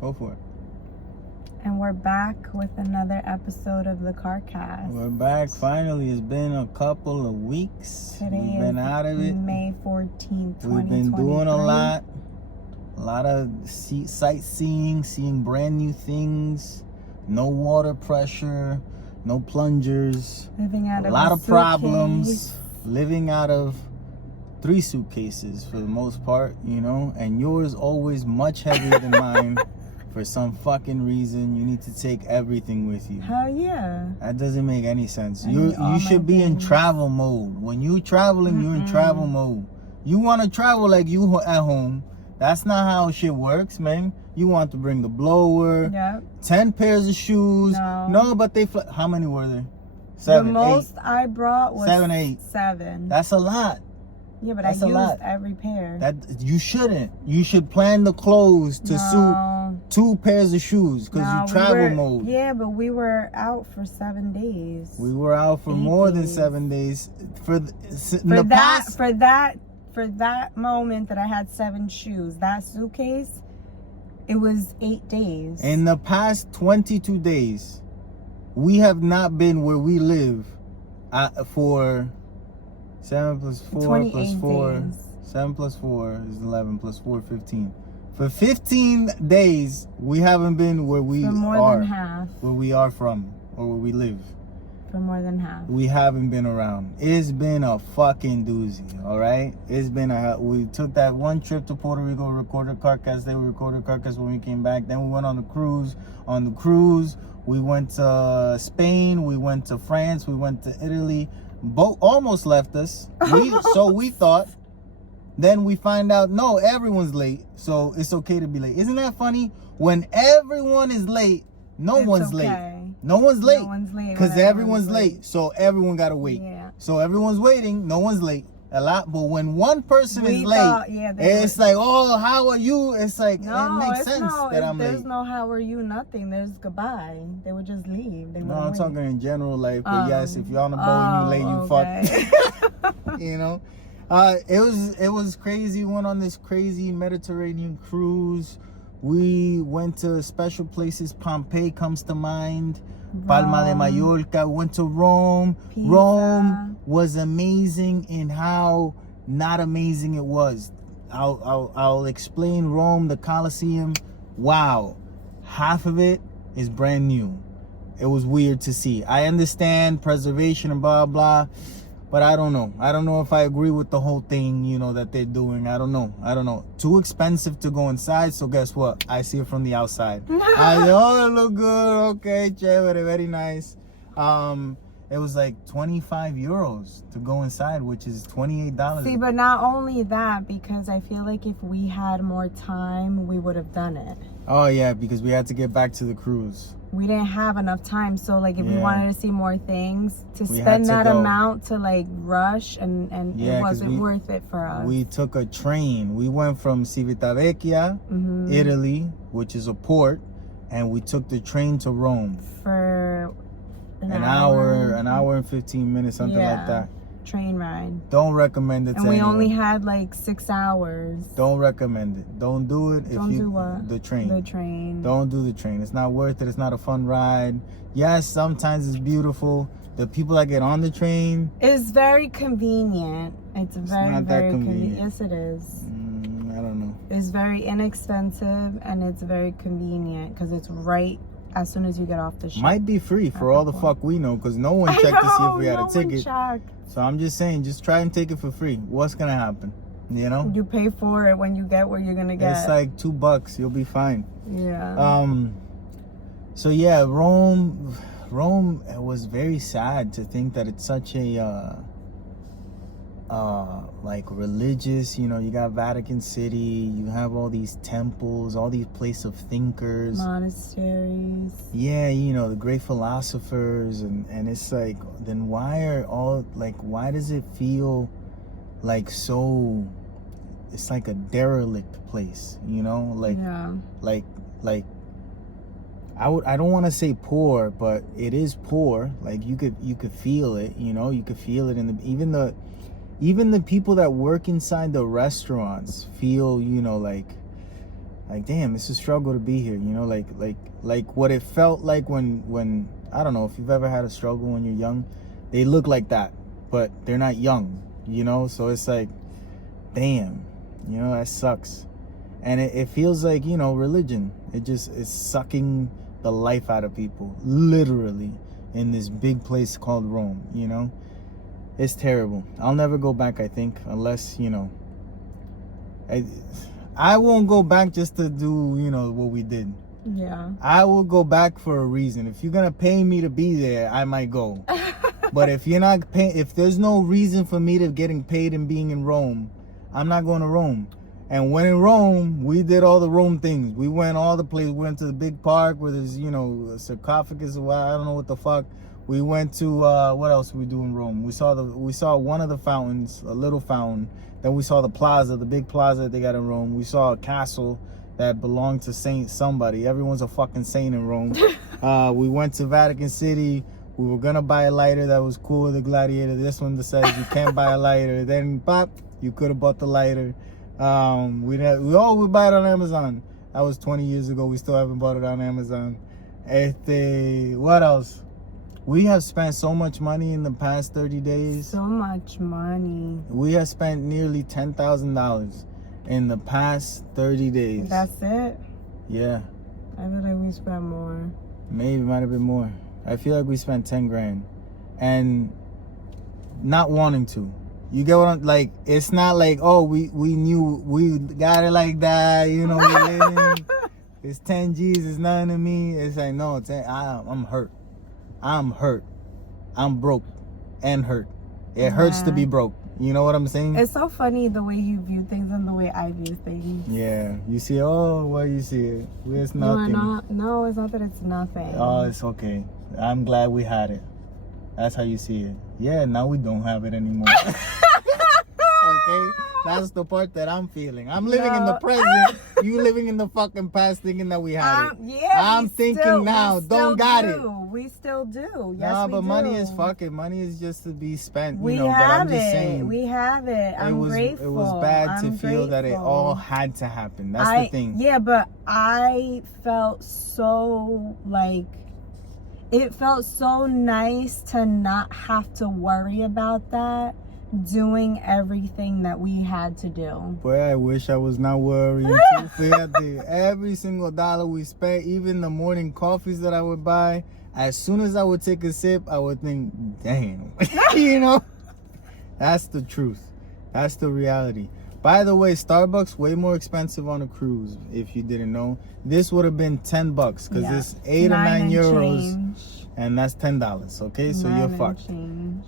Go for it. And we're back with another episode of the CarCast. We're back finally. It's been a couple of weeks. Today We've been out of it. May 14th, 2023. We've been doing a lot of sightseeing, seeing brand new things. No water pressure, no plungers. Living out of a lot of suitcase. problems. Living out of 3 suitcases for the most part, you know, and yours always much heavier than mine. For some fucking reason, you need to take everything with you. Hell yeah. That doesn't make any sense. I You need all should my be in things. travel mode. When you traveling, you're in travel mode. You want to travel like you at home. That's not how shit works, man. You want to bring the blower, Yep. 10 pairs of shoes. No. But they how many were there? 7, The most I brought was 7, 8. 7. That's a lot. Yeah, but That's I a used lot. every pair. That you shouldn't. You should plan the clothes to suit 2 pairs of shoes because you travel mode. Yeah, but we were out for 7 days. We were out for 8 more than days. 7 days. For that moment that I had 7 shoes, that suitcase, it was 8 days. In the past 22 days, we have not been where we live for 7 plus 4 plus 4. days. 7 plus 4 is 11 plus 4, 15. For 15 days, we haven't been where we for more are. than half. Where we are from, or where we live. For more than half. We haven't been around. It's been a fucking doozy, all right? It's been we took that one trip to Puerto Rico, recorded CarCast. They recorded CarCast when we came back. Then we went on the cruise. On the cruise, we went to Spain. We went to France. We went to Italy. Both almost left us. So we thought. Then we find out, no, everyone's late. So it's okay to be late. Isn't that funny? When everyone is late, no one's late. No one's late. No one's late. Because everyone's late. So everyone got to wait. Yeah. So everyone's waiting. No one's late. A lot. But when one person is late, it's like, oh, how are you? It's like, it makes sense that I'm late. There's no how are you, nothing. There's goodbye. They would just leave. No, I'm talking in general life. But yes, if you're on the boat and you late, you fuck. You know? It was crazy. We went on this crazy Mediterranean cruise. We went to special places. Pompeii comes to mind. Palma de Mallorca. Went to Rome. Pisa. Rome was amazing in how not amazing it was. I'll explain Rome, the Colosseum. Wow, half of it is brand new. It was weird to see. I understand preservation and blah blah. But I don't know. I don't know if I agree with the whole thing, you know, that they're doing. I don't know. Too expensive to go inside. So guess what? I see it from the outside. I say, oh, it look good. Okay, chévere, very nice. It was like 25 euros to go inside, which is $28. See, but not only that, because I feel like if we had more time, we would have done it. Oh, yeah, because we had to get back to the cruise. We didn't have enough time. So, like, if we wanted to see more things, to spend that amount to, like, rush, and it wasn't worth it for us. We took a train. We went from Civitavecchia, Italy, which is a port, and we took the train to Rome. For an hour and 15 minutes, something like that. Train ride. Don't recommend it to anyone. And we only had like 6 hours. Don't recommend it. Don't do it. Do what? The train. The train. Don't do the train. It's not worth it. It's not a fun ride. Yes, sometimes it's beautiful. The people that get on the train. It's very convenient. It's very, not very that convenient. Yes, it is. I don't know. It's very inexpensive and it's very convenient because it's right as soon as you get off the ship. Might be free for all the fuck we know because no one checked to see if we had a ticket. So I'm just saying, just try and take it for free. What's gonna happen? You know? You pay for it when you get where you're gonna get. It's like $2. You'll be fine. Yeah. So yeah, Rome. It was very sad to think that it's such a like religious, you know, you got Vatican City, you have all these temples, all these places of thinkers, monasteries. Yeah, you know, the great philosophers, and it's like, then why does it feel like so, it's like a derelict place, you know, like, like I don't want to say poor, but it is poor. Like you could feel it, you know, you could feel it in even the people that work inside the restaurants feel, you know, like like, damn, it's a struggle to be here, you know, like what it felt like when I don't know if you've ever had a struggle when you're young. They look like that, but they're not young, you know. So it's like, damn, you know, that sucks. And it feels like, you know, religion. It's sucking the life out of people, literally, in this big place called Rome, you know. It's terrible. I'll never go back, I think, unless, you know, I won't go back just to do, you know, what we did. Yeah. I will go back for a reason. If you're gonna pay me to be there, I might go. But if you're not paying, if there's no reason for me to getting paid and being in Rome, I'm not going to Rome. And when in Rome, we did all the Rome things. We went all the places. We went to the big park where there's, you know, a sarcophagus. I don't know what the fuck. We went to what else did we do in Rome? We saw one of the fountains, a little fountain. Then we saw the plaza, the big plaza that they got in Rome. We saw a castle that belonged to Saint somebody. Everyone's a fucking saint in Rome. We went to Vatican City. We were gonna buy a lighter that was cool, the Gladiator. This one decides you can't buy a lighter. Then pop, you could have bought the lighter. We buy it on Amazon. That was 20 years ago. We still haven't bought it on Amazon. What else? We have spent so much money in the past 30 days. So much money. We have spent nearly $10,000 in the past 30 days. That's it? Yeah. I feel like we spent more. Maybe, might have been more. I feel like we spent 10 grand. And not wanting to. You get what I'm, like, it's not like, oh, we knew, we got it like that, you know, we living. It's 10 G's, it's nothing to me. It's like, no, I'm hurt. I'm hurt. I'm broke and hurt. It hurts to be broke. You know what I'm saying? It's so funny the way you view things and the way I view things. Yeah. You see, you see it. It's nothing. No, it's not that it's nothing. Oh, it's okay. I'm glad we had it. That's how you see it. Yeah, now we don't have it anymore. Okay? That's the part that I'm feeling. I'm living in the present. You living in the fucking past thinking that we had it. Yeah, I'm thinking now, don't got it. We still do. Yes, no, but we money do. is fucking. Money is just to be spent. We you know, have but I'm just it. saying. We have it. I'm grateful. It was bad to feel that it all had to happen. That's the thing. Yeah, but I felt so like, it felt so nice to not have to worry about that, doing everything that we had to do. Boy, I wish I was not worried. Every single dollar we spent, even the morning coffees that I would buy, as soon as I would take a sip, I would think, damn. You know? That's the truth. That's the reality. By the way, Starbucks way more expensive on a cruise, if you didn't know. This would have been $10 because it's 8 or 9 euros. And that's $10, okay? So you're fucked.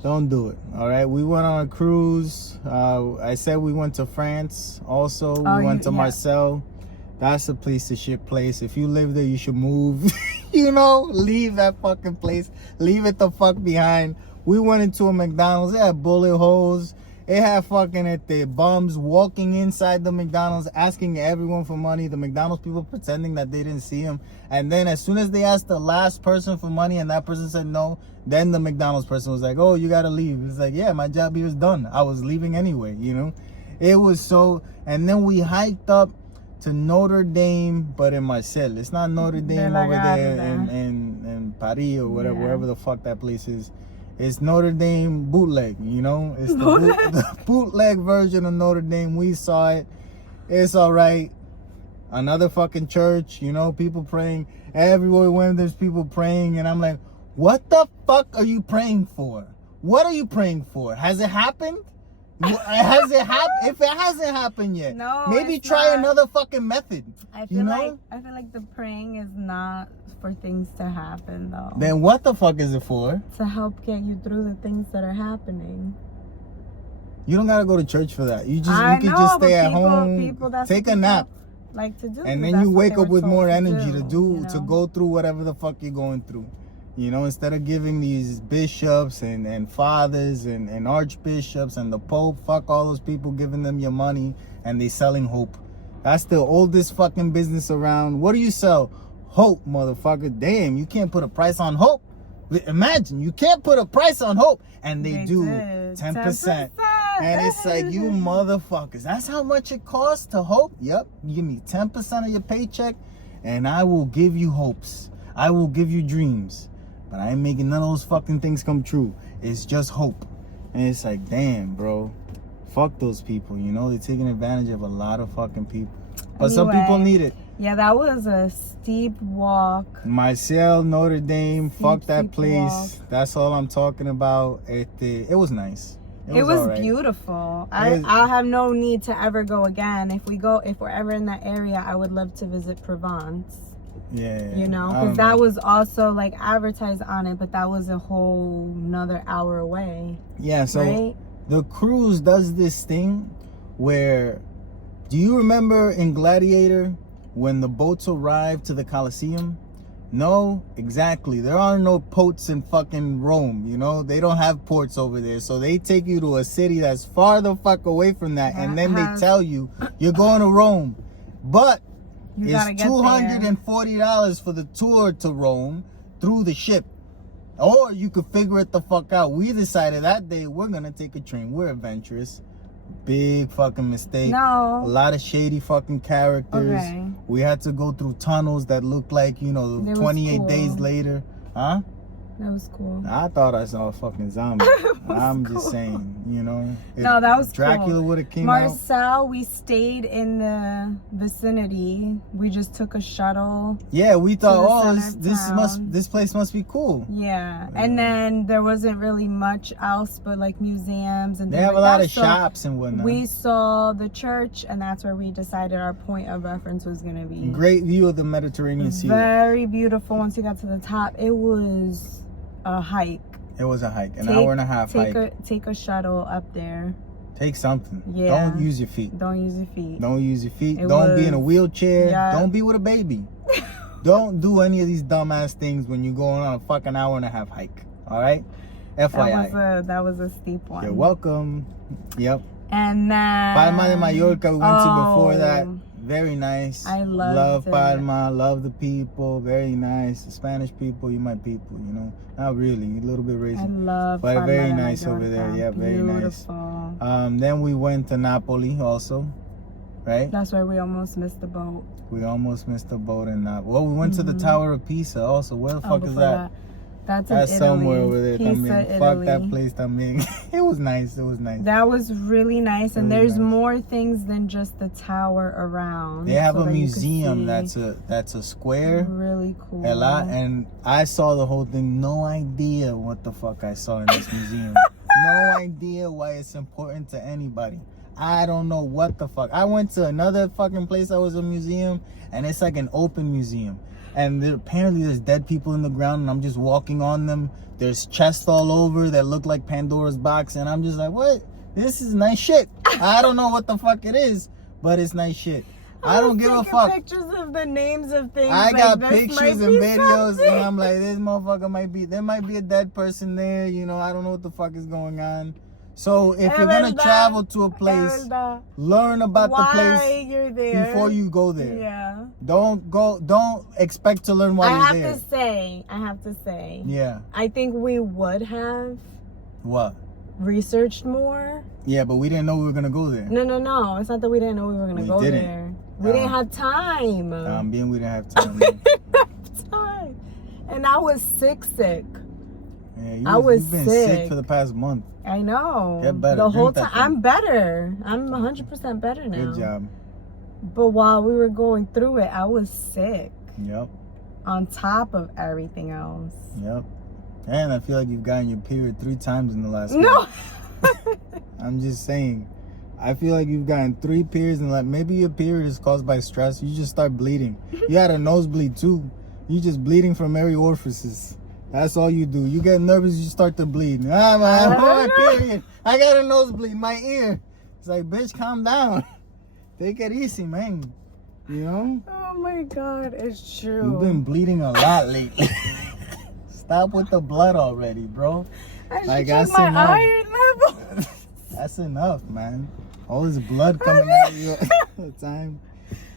Don't do it, all right? We went on a cruise. I said we went to France also. We went to Marseille. That's a piece of shit place. If you live there, you should move. You know, leave that fucking place. Leave it the fuck behind. We went into a McDonald's. It had bullet holes. It had fucking bums walking inside the McDonald's asking everyone for money. The McDonald's people pretending that they didn't see him. And then as soon as they asked the last person for money and that person said no, then the McDonald's person was like, oh, you gotta leave. It's like, yeah, my job here is done. I was leaving anyway, you know? It was so... And then we hiked up to Notre Dame, but in Marseille. It's not Notre Dame over there in Paris or whatever, wherever the fuck that place is. It's Notre Dame bootleg, you know? It's the bootleg version of Notre Dame. We saw it. It's all right. Another fucking church, you know, people praying. Everywhere when there's people praying, and I'm like, what the fuck are you praying for? What are you praying for? Has it happened? Has it happened? If it hasn't happened yet, maybe try another fucking method. I feel like the praying is not for things to happen, though. Then what the fuck is it for? To help get you through the things that are happening. You don't gotta go to church for that. You can just stay at home, take a nap, like to do, and then you wake up with more energy to go through whatever the fuck you're going through. You know, instead of giving these bishops and fathers and archbishops and the Pope, fuck all those people giving them your money and they selling hope. That's the oldest fucking business around. What do you sell? Hope, motherfucker. Damn, you can't put a price on hope. Imagine, you can't put a price on hope. And they do 10%. And it's like, you motherfuckers, that's how much it costs to hope? Yep. You give me 10% of your paycheck and I will give you hopes. I will give you dreams. But I ain't making none of those fucking things come true. It's just hope. And it's like, damn, bro. Fuck those people, you know? They're taking advantage of a lot of fucking people. But some people need it. Yeah, that was a steep walk. Marcel, Notre Dame, fuck that place. Walk. That's all I'm talking about. It was nice. It was right. Beautiful. I'll have no need to ever go again. If we're ever in that area, I would love to visit Provence. Yeah. You know, because that was also like advertised on it, but that was a whole another hour away. Yeah, so right? The cruise does this thing where, do you remember in Gladiator when the boats arrived to the Colosseum? No, exactly. There are no ports in fucking Rome, you know? They don't have ports over there. So they take you to a city that's far the fuck away from that. And then they tell you, you're going to Rome. But it's $240 for the tour to Rome through the ship. Or you could figure it the fuck out. We decided that day we're going to take a train. We're adventurous. Big fucking mistake. No. A lot of shady fucking characters. Okay. We had to go through tunnels that looked like, 28 days later. Huh? That was cool. I thought I saw a fucking zombie. I'm just saying, No, that was Dracula cool. would have came out. Marcel, we stayed in the vicinity. We just took a shuttle. Yeah, we thought, this place must be cool. Yeah. And then there wasn't really much else but like museums and they have a lot of shops and whatnot. We saw the church, and that's where we decided our point of reference was going to be. Great view of the Mediterranean Sea. Very beautiful. Once you got to the top, it was a hike. It was a hike, an hour and a half hike. Take a shuttle up there. Take something. Yeah. Don't use your feet. Don't use your feet. Don't use your feet. Don't be in a wheelchair. Yeah. Don't be with a baby. Don't do any of these dumbass things when you're going on a fucking hour and a half hike. All right? FYI. That was a steep one. You're welcome. Yep. And then Palma de Mallorca we went to before that. Very nice. I love Palma. Love the people. Very nice. The Spanish people, you my people, Not really. A little bit racist. I love But Palma very de nice Mallorca. over there. Yeah, very Beautiful. nice. Then we went to Napoli also. Right? That's where we almost missed the boat. We almost missed the boat in Napoli. Well, we went to the Tower of Pisa also. Where the fuck is that? That's somewhere over there. Pisa, fuck that place. It was nice. It was nice. That was really nice. And there's more things than just the tower around. They have a museum that's a square. Really cool. A lot. And I saw the whole thing. No idea what the fuck I saw in this museum. No idea why it's important to anybody. I don't know what the fuck. I went to another fucking place that was a museum, and it's like an open museum. And apparently there's dead people in the ground, and I'm just walking on them. There's chests all over that look like Pandora's box, and I'm just like, what? This is nice shit. I don't know what the fuck it is, but it's nice shit. I don't give a fuck. Pictures of the names of things. I got pictures and videos, and I'm like, this motherfucker there might be a dead person there. I don't know what the fuck is going on. So if you're gonna travel to a place, learn about the place you're there before you go there. Yeah. Don't expect to learn while you're there. I have to say. Yeah. I think we would have researched more. Yeah, but we didn't know we were gonna go there. No. It's not that we didn't know we were gonna go there. We didn't have time. We didn't have time. We didn't have time. And I was sick. Yeah, you've been sick for the past month. I know. Get better. The whole time. I'm better. I'm 100% better now. Good job. But while we were going through it, I was sick. Yep. On top of everything else. Yep. And I feel like you've gotten your period 3 times in the last month. I'm just saying. I feel like you've gotten 3 periods, and maybe your period is caused by stress. You just start bleeding. You had a nosebleed too. You just bleeding from every orifices. That's all you do. You get nervous, you start to bleed. My period. I got a nosebleed, my ear. It's like, bitch, calm down. Take it easy, man. Oh my God, it's true. You've been bleeding a lot lately. Stop with the blood already, bro. I should check my iron level. That's enough, man. All this blood coming out of you all the time.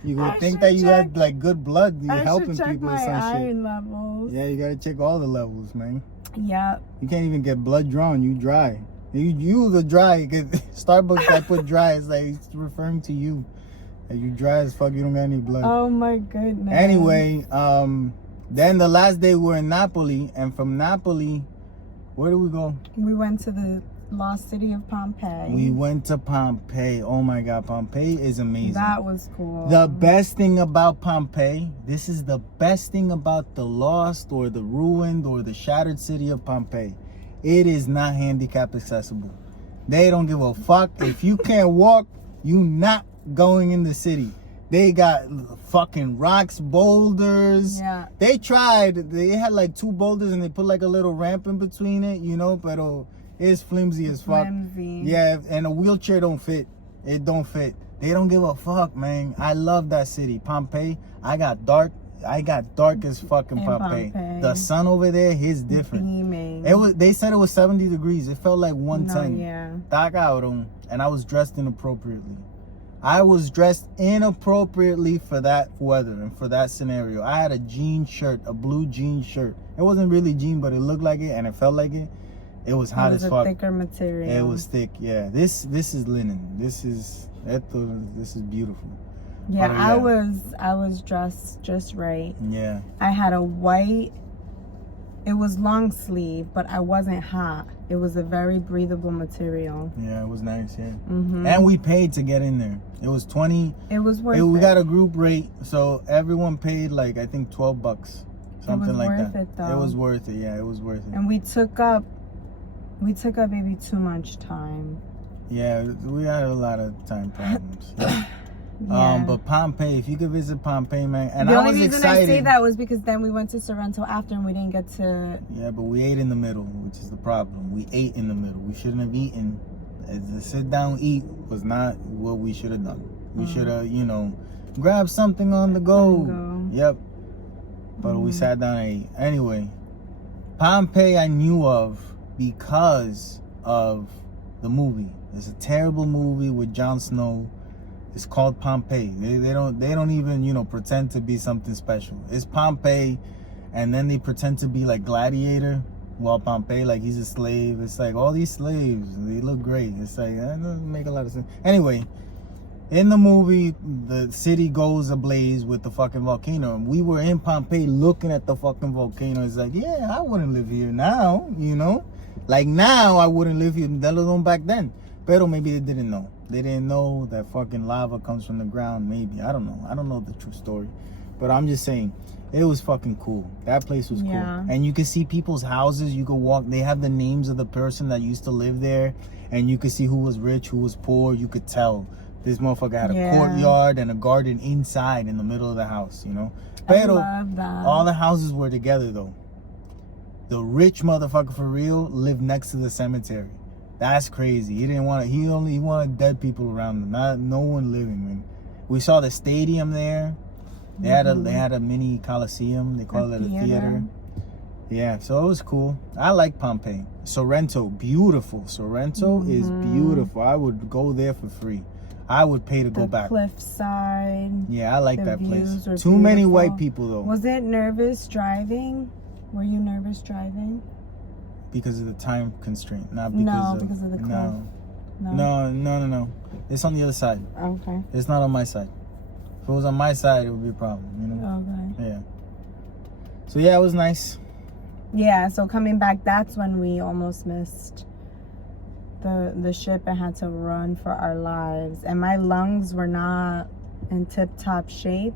You would think that you had like good blood. You're helping people or some shit. Iron levels. Yeah, you gotta check all the levels, man. Yeah. You can't even get blood drawn. You dry. You the dry. Cause Starbucks I put dry. It's like it's referring to you. Like you dry as fuck. You don't got any blood. Oh my goodness. Anyway, then the last day we were in Napoli, and from Napoli, where did we go? We went to the lost city of Pompei. We went to Pompei. Oh my God, Pompei is amazing. That was cool. The best thing about Pompei, this is the best thing about the lost or the ruined or the shattered city of Pompei. It is not handicap accessible. They don't give a fuck. If you can't walk, you not going in the city. They got fucking rocks, boulders. Yeah. They tried. They had like 2 boulders and they put like a little ramp in between it, you know, but it's flimsy as fuck. Flimsy. Yeah, and a wheelchair don't fit. It don't fit. They don't give a fuck, man. I love that city. Pompei, I got dark as fucking Pompei. The sun over there is different. Beaming. They said it was 70 degrees. It felt like 110. No, yeah. Tá cabrón. And I was dressed inappropriately. I was dressed inappropriately for that weather and for that scenario. I had a jean shirt, a blue jean shirt. It wasn't really jean, but it looked like it and it felt like it. It was hot as fuck. It was a thicker material. It was thick, yeah. This is linen. This is beautiful. Yeah, yeah. I was dressed just right. Yeah. I had a white, it was long sleeve, but I wasn't hot. It was a very breathable material. Yeah, it was nice, yeah. Mm-hmm. And we paid to get in there. It was 20. It was worth it. We got a group rate, so everyone paid like, I think $12. Something like that. It was worth it though. It was worth it, yeah, it was worth it. And we took up maybe too much time. Yeah, we had a lot of time problems. Yeah. But Pompei, if you could visit Pompei, man, and the I only was reason excited. I say that was because then we went to Sorrento after and we didn't get to. Yeah, but we ate in the middle, which is the problem. We ate in the middle. We shouldn't have eaten. The sit down eat was not what we should have done. We should have, grabbed something on the go. Yep. But we sat down and ate. Anyway, Pompei I knew of because of the movie. It's a terrible movie with Jon Snow. It's called Pompei. They don't even, pretend to be something special. It's Pompei, and then they pretend to be like Gladiator. While Pompei, like he's a slave. It's like all these slaves, they look great. It's like, that doesn't make a lot of sense. Anyway, in the movie, the city goes ablaze with the fucking volcano. And we were in Pompei looking at the fucking volcano. It's like, yeah, I wouldn't live here now, Like now, I wouldn't live here, let alone back then. Pero maybe they didn't know. They didn't know that fucking lava comes from the ground, maybe. I don't know. I don't know the true story. But I'm just saying, it was fucking cool. That place was cool. And you can see people's houses. You can walk. They have the names of the person that used to live there. And you could see who was rich, who was poor. You could tell. This motherfucker had a courtyard and a garden inside in the middle of the house, Pero I love that. all the houses were together, though. The rich motherfucker for real lived next to the cemetery. That's crazy. He wanted dead people around him, not no one living, man. We saw the stadium there. They had a mini coliseum. They call it a theater. Yeah, so it was cool. I like Pompei. Sorrento, beautiful. Sorrento is beautiful. I would go there for free. I would pay to go back. Cliffside. Yeah, I like that place. Too many white people though. Was it nervous driving? Were you nervous driving? Because of the time constraint, not because because of the cliff. No. It's on the other side. Okay. It's not on my side. If it was on my side, it would be a problem, Okay. Yeah. So yeah, it was nice. Yeah, so coming back, that's when we almost missed the ship and had to run for our lives. And my lungs were not in tip-top shape.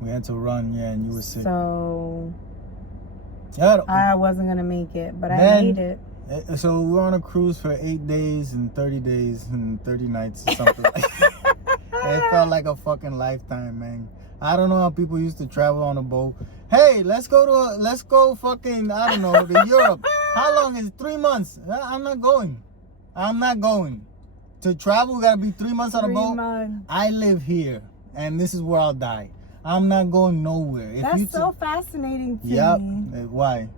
We had to run, yeah, and you were sick. So yeah, I wasn't going to make it, but I made it. So we were on a cruise for 8 days and 30 days and 30 nights or something like that. It felt like a fucking lifetime, man. I don't know how people used to travel on a boat. Hey, let's go fucking, I don't know, to Europe. How long is it? 3 months? I'm not going. To travel, we gotta be 3 months on a boat. 3 months. I live here, and this is where I'll die. I'm not going nowhere. That's so fascinating to me. Yep. Why?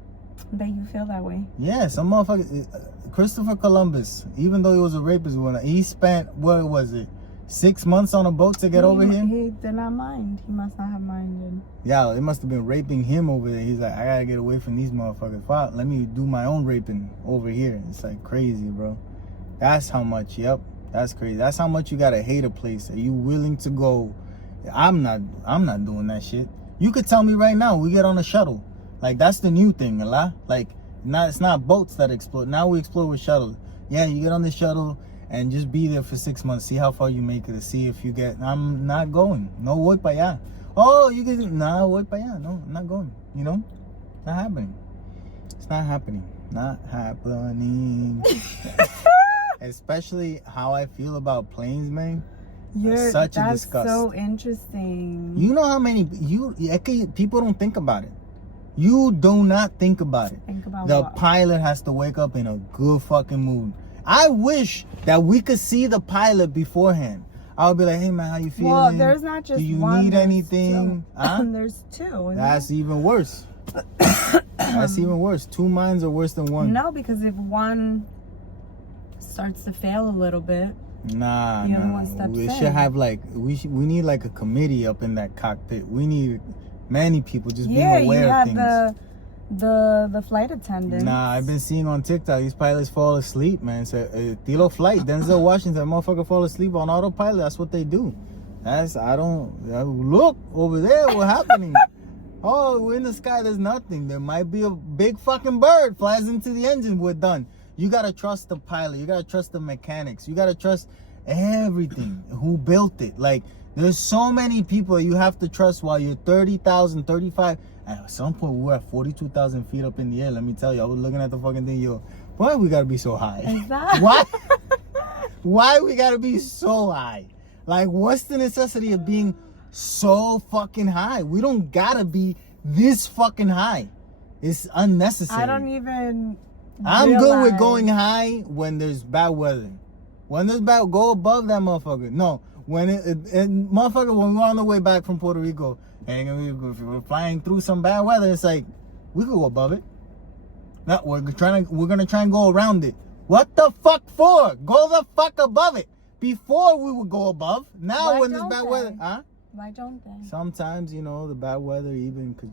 That you feel that way. Yeah, some motherfucker. Christopher Columbus, even though he was a rapist, he spent, what was it, 6 months on a boat to get over here? He did not mind. He must not have minded. Yeah, it must have been raping him over there. He's like, I gotta get away from these motherfuckers. Fuck, let me do my own raping over here. It's like crazy, bro. That's how much. Yep, that's crazy. That's how much you gotta hate a place. Are you willing to go? I'm not doing that shit. You could tell me right now, we get on a shuttle. Like, that's the new thing, like, it's not boats that explode. Now we explode with shuttles. Yeah, you get on the shuttle and just be there for 6 months. See how far you make it, to see if you get. I'm not going. No, voy para allá. Oh, you can. Nah, voy para allá. No, I'm not going. You know, not happening. It's not happening. Not happening. Especially how I feel about planes, man. Such a disgust. That's so interesting. You know how many people don't think about it. You do not think about it. Think about the what? pilot has to wake up in a good fucking mood. I wish that we could see the pilot beforehand. I would be like, hey man, how you feeling? Well, there's not just Do you one, need there's anything? two. Huh? There's two. That's even worse. That's even worse. Two minds are worse than one. No, because if one starts to fail a little bit, Nah. We in. should have like we need like a committee up in that cockpit. We need many people just being aware of things. Yeah, you have the flight attendants. Nah, I've been seeing on TikTok these pilots fall asleep, man. It's a Tilo flight. Denzel Washington, motherfucker fall asleep on autopilot. That's what they do. Look over there, what's happening? Oh, we're in the sky, there's nothing. There might be a big fucking bird flies into the engine, we're done. You gotta trust the pilot, you gotta trust the mechanics, you gotta trust everything. Who built it? Like, there's so many people you have to trust while you're 30,000, 35. At some point, we were at 42,000 feet up in the air. Let me tell you, I was looking at the fucking thing, why we gotta be so high? Exactly. Why? Why we gotta be so high? Like, what's the necessity of being so fucking high? We don't gotta be this fucking high. It's unnecessary. I don't even I'm good with going high when there's bad weather. When there's bad, go above that motherfucker. No, when motherfucker, when we're on the way back from Puerto Rico, and we're flying through some bad weather, it's like, we could go above it. No, we're gonna try and go around it. What the fuck for? Go the fuck above it. Before we would go above. Now Why when there's don't bad they? weather, huh? Why don't they? Sometimes, the bad weather even could,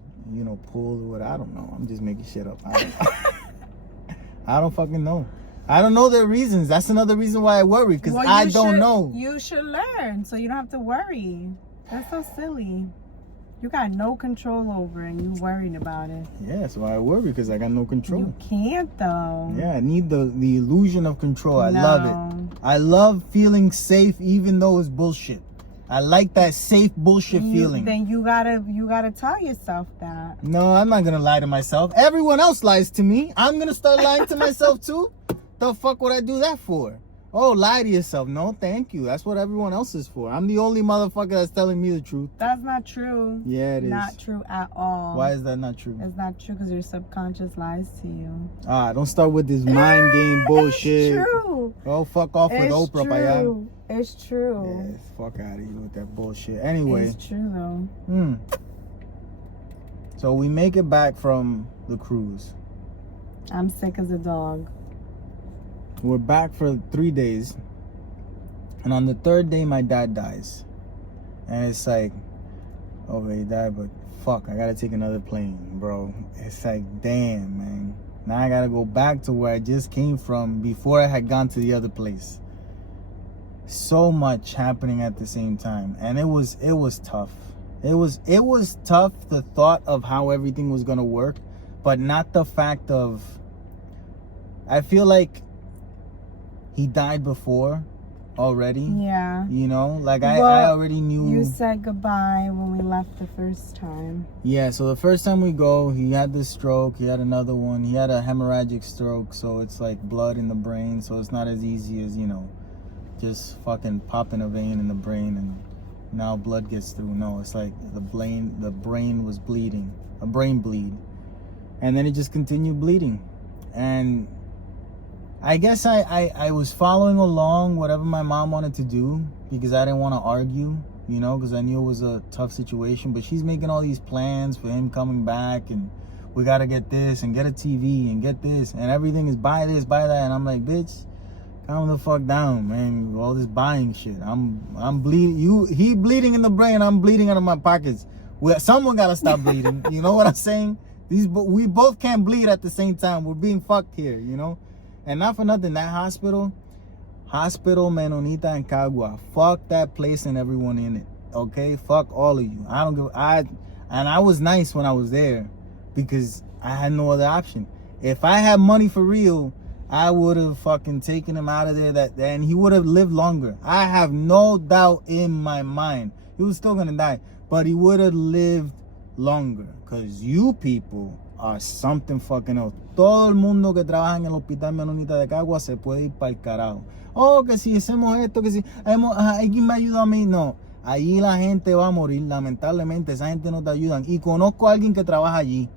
pull or what. I don't know. I'm just making shit up. I don't fucking know. I don't know their reasons. That's another reason why I worry, because I don't know. You should learn so you don't have to worry. That's so silly. You got no control over it and you worried about it. Yeah, that's why I worry, because I got no control. You can't though. Yeah, I need the illusion of control. I love it. I love feeling safe even though it's bullshit. I like that safe bullshit feeling. Then you gotta tell yourself that. No, I'm not gonna lie to myself. Everyone else lies to me. I'm gonna start lying to myself too. The fuck would I do that for? Oh, lie to yourself. No, thank you. That's what everyone else is for. I'm the only motherfucker that's telling me the truth. That's not true. Yeah, it is. Not true at all. Why is that not true? It's not true because your subconscious lies to you. Don't start with this mind game bullshit. It's true. Oh, fuck off with Oprah, true. It's true. Yes, fuck out of here with that bullshit. Anyway. It's true though. So we make it back from the cruise. I'm sick as a dog. We're back for 3 days. And on the third day, my dad dies. And it's like, okay, he died, but fuck, I gotta take another plane, bro. It's like, damn, man. Now I gotta go back to where I just came from before I had gone to the other place. So much happening at the same time. And it was tough. It was tough, the thought of how everything was gonna work, but not the fact of, I feel like he died before already. Yeah. Like I already knew. You said goodbye when we left the first time. Yeah, so the first time we go, he had this stroke, he had another one, he had a hemorrhagic stroke, so it's like blood in the brain, so it's not as easy as, just fucking popping a vein in the brain and now blood gets through. No, it's like the brain was bleeding, a brain bleed. And then it just continued bleeding. And I guess I was following along whatever my mom wanted to do because I didn't want to argue, because I knew it was a tough situation. But she's making all these plans for him coming back, and we got to get this and get a TV and get this and everything is buy this, buy that. And I'm like, bitch, calm the fuck down, man. All this buying shit. I'm bleeding. He bleeding in the brain. I'm bleeding out of my pockets. Someone got to stop bleeding. You know what I'm saying? We both can't bleed at the same time. We're being fucked here, And not for nothing, that hospital, Hospital Menonita in Cagua. Fuck that place and everyone in it. Okay? Fuck all of you. I don't give... And I was nice when I was there because I had no other option. If I had money for real, I would have fucking taken him out of there and he would have lived longer. I have no doubt in my mind. He was still gonna die, but he would have lived longer because you people are something fucking else. Todo el mundo que trabaja en el Hospital Menonita de Cagua se puede ir para el carajo. Oh, que si hacemos esto, que si alguien me ayuda a mí. No, allí la gente va a morir. Lamentablemente, esa gente no te ayudan. Y conozco a alguien que trabaja allí.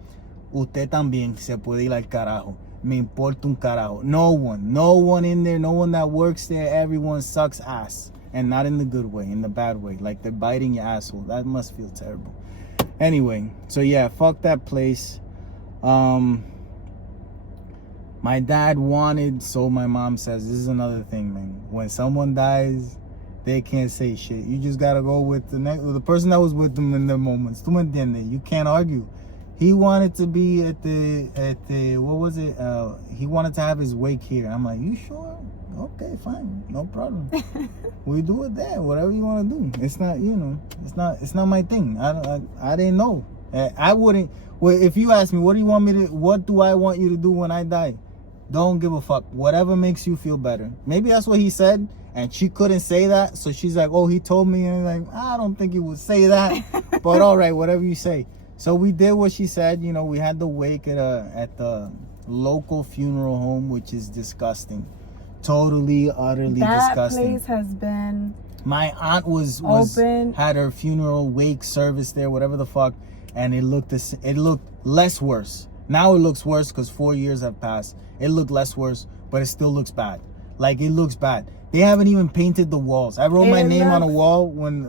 Usted también se puede ir al carajo. Me importa un carajo. No one in there, no one that works there, everyone sucks ass. And not in the good way, in the bad way. Like they're biting your asshole. That must feel terrible. Anyway, so yeah, fuck that place. My dad wanted, so my mom says, this is another thing, man. When someone dies, they can't say shit. You just gotta go with the person that was with them in their moments. ¿Tú me entiendes? You can't argue. He wanted to be at the what was it? He wanted to have his wake here. I'm like, you sure? Okay, fine, no problem. We do it there, whatever you want to do. It's not, it's not my thing. I didn't know. I wouldn't. Well, if you ask me, what do I want you to do when I die? Don't give a fuck. Whatever makes you feel better. Maybe that's what he said, and she couldn't say that, so she's like, oh, he told me, and I'm like, I don't think he would say that, but all right, whatever you say. So we did what she said. We had the wake at the local funeral home, which is disgusting. Totally, utterly disgusting. That place has been... My aunt had her funeral wake service there, whatever the fuck, and it looked less worse. Now it looks worse because 4 years have passed. It looked less worse, but it still looks bad. Like, it looks bad. They haven't even painted the walls. I wrote my name on a wall when,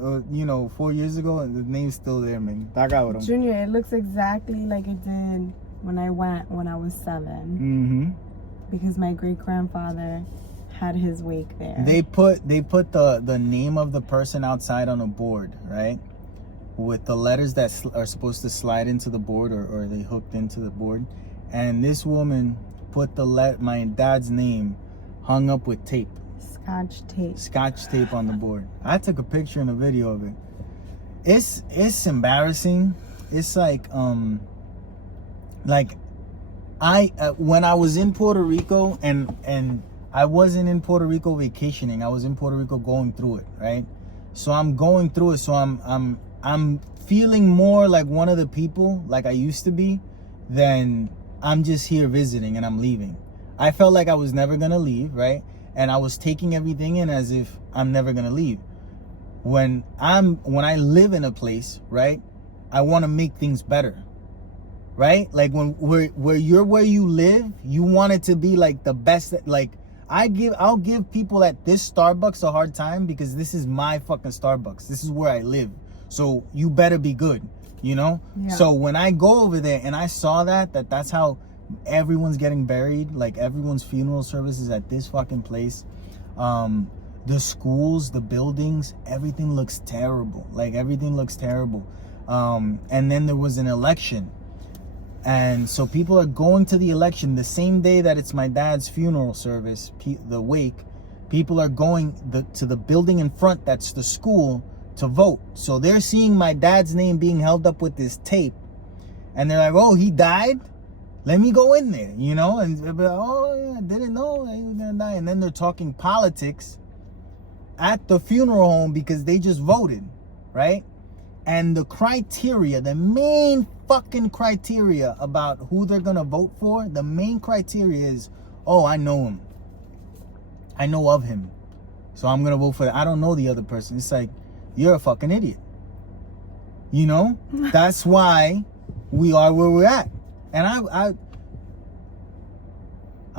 4 years ago, and the name's still there, man. Junior, it looks exactly like it did when I went when I was 7. Mm-hmm. Because my great-grandfather had his wake there. They put the name of the person outside on a board, right? With the letters that are supposed to slide into the board or they hooked into the board. And this woman put my dad's name hung up with tape. Scotch tape on the board. I took a picture and a video of it. It's embarrassing. It's like when I was in Puerto Rico and I wasn't in Puerto Rico vacationing. I was in Puerto Rico going through it, right? So I'm going through it. So I'm feeling more like one of the people like I used to be than I'm just here visiting and I'm leaving. I felt like I was never gonna leave, right? And I was taking everything in as if I'm never gonna leave. When I live in a place, right, I want to make things better, right? Like where you live, you want it to be like the best. Like I'll give people at this Starbucks a hard time because this is my fucking Starbucks. This is where I live. So you better be good, Yeah. So when I go over there and I saw that's how everyone's getting buried, like everyone's funeral services at this fucking place. The schools, the buildings, everything looks terrible. Like everything looks terrible. And then there was an election. And so people are going to the election the same day that it's my dad's funeral service, the wake. People are going to the building in front, that's the school, to vote. So they're seeing my dad's name being held up with this tape. And they're like, oh, he died? Let me go in there, And they'll be like, oh, yeah, I didn't know that he was going to die. And then they're talking politics at the funeral home because they just voted, right? And the criteria, the main fucking criteria about who they're gonna vote for, the main criteria is, oh, I know him. I know of him. So I'm gonna vote for that. I don't know the other person. It's like, you're a fucking idiot. That's why we are where we're at. And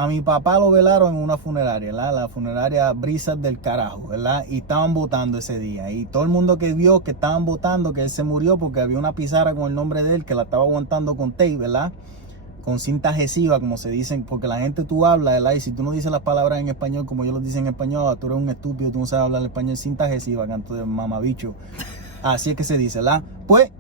a mi papá lo velaron en una funeraria, ¿verdad? La funeraria Brisas del Carajo, ¿verdad? Y estaban votando ese día. Y todo el mundo que vio que estaban votando, que él se murió porque había una pizarra con el nombre de él que la estaba aguantando con tape, ¿verdad? Con cinta adhesiva, como se dicen, porque la gente tú hablas, ¿verdad? Y si tú no dices las palabras en español como yo lo dicen en español, tú eres un estúpido, tú no sabes hablar español, cinta adhesiva, canto de mamabicho. Así es que se dice, ¿verdad? Pues,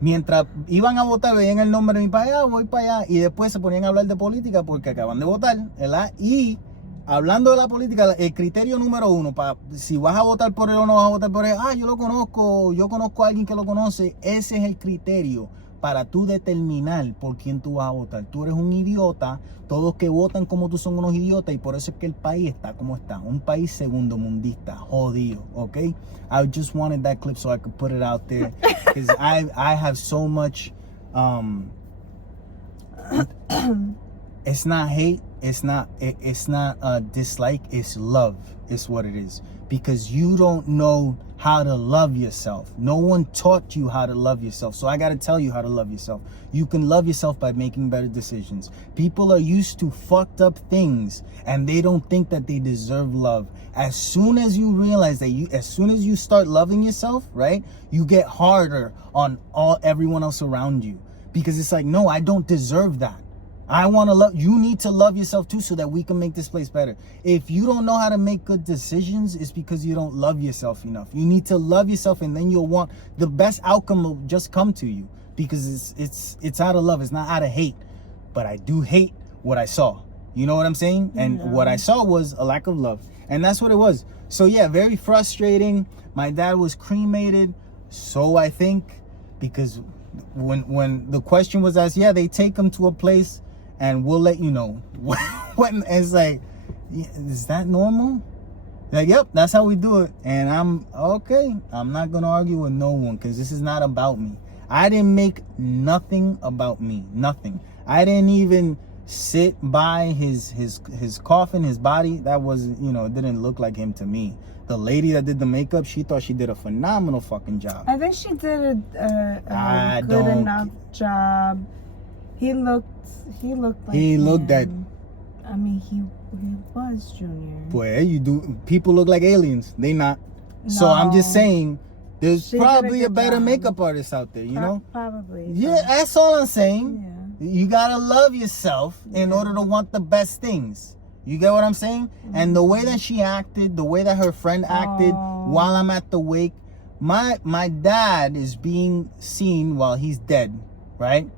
mientras iban a votar, veían el nombre de mi papá, voy para allá, y después se ponían a hablar de política porque acaban de votar, ¿verdad? Y hablando de la política, el criterio número uno, si vas a votar por él o no vas a votar por él, yo lo conozco, yo conozco a alguien que lo conoce, ese es el criterio para tú determinar por quién tú vas a votar. Tú eres un idiota, todos que votan como tú son unos idiotas y por eso es que el país está como está, un país segundo mundista, jodido, ¿ok? I just wanted that clip so I could put it out there, because I have so much, it's not hate, it's not dislike, it's love, is what it is. Because you don't know how to love yourself. No one taught you how to love yourself. So I got to tell you how to love yourself. You can love yourself by making better decisions. People are used to fucked up things and they don't think that they deserve love. As soon as you realize that as soon as you start loving yourself, right, you get harder on everyone else around you. Because it's like, no, I don't deserve that. I want to love, you need to love yourself too so that we can make this place better. If you don't know how to make good decisions, it's because you don't love yourself enough. You need to love yourself and then you'll want, the best outcome will just come to you because it's out of love. It's not out of hate. But I do hate what I saw. You know what I'm saying? And what I saw was a lack of love. And that's what it was. So yeah, very frustrating. My dad was cremated. So I think, because when the question was asked, yeah, they take him to a place and we'll let you know. When it's like, is that normal? Like, yep, that's how we do it. And I'm okay. I'm not gonna argue with no one because this is not about me. I didn't make nothing about me. Nothing. I didn't even sit by his coffin, his body. That was, it didn't look like him to me. The lady that did the makeup, she thought she did a phenomenal fucking job. I think she did a good enough job. He looked like he looked dead. I mean, he was Junior. Boy, people look like aliens. They not. No. So I'm just saying, there's probably a better makeup artist out there, you know? Probably. Yeah, that's all I'm saying. Yeah. You gotta love yourself in order to want the best things. You get what I'm saying? Mm-hmm. And the way that she acted, the way that her friend acted while I'm at the wake, my dad is being seen while he's dead, right?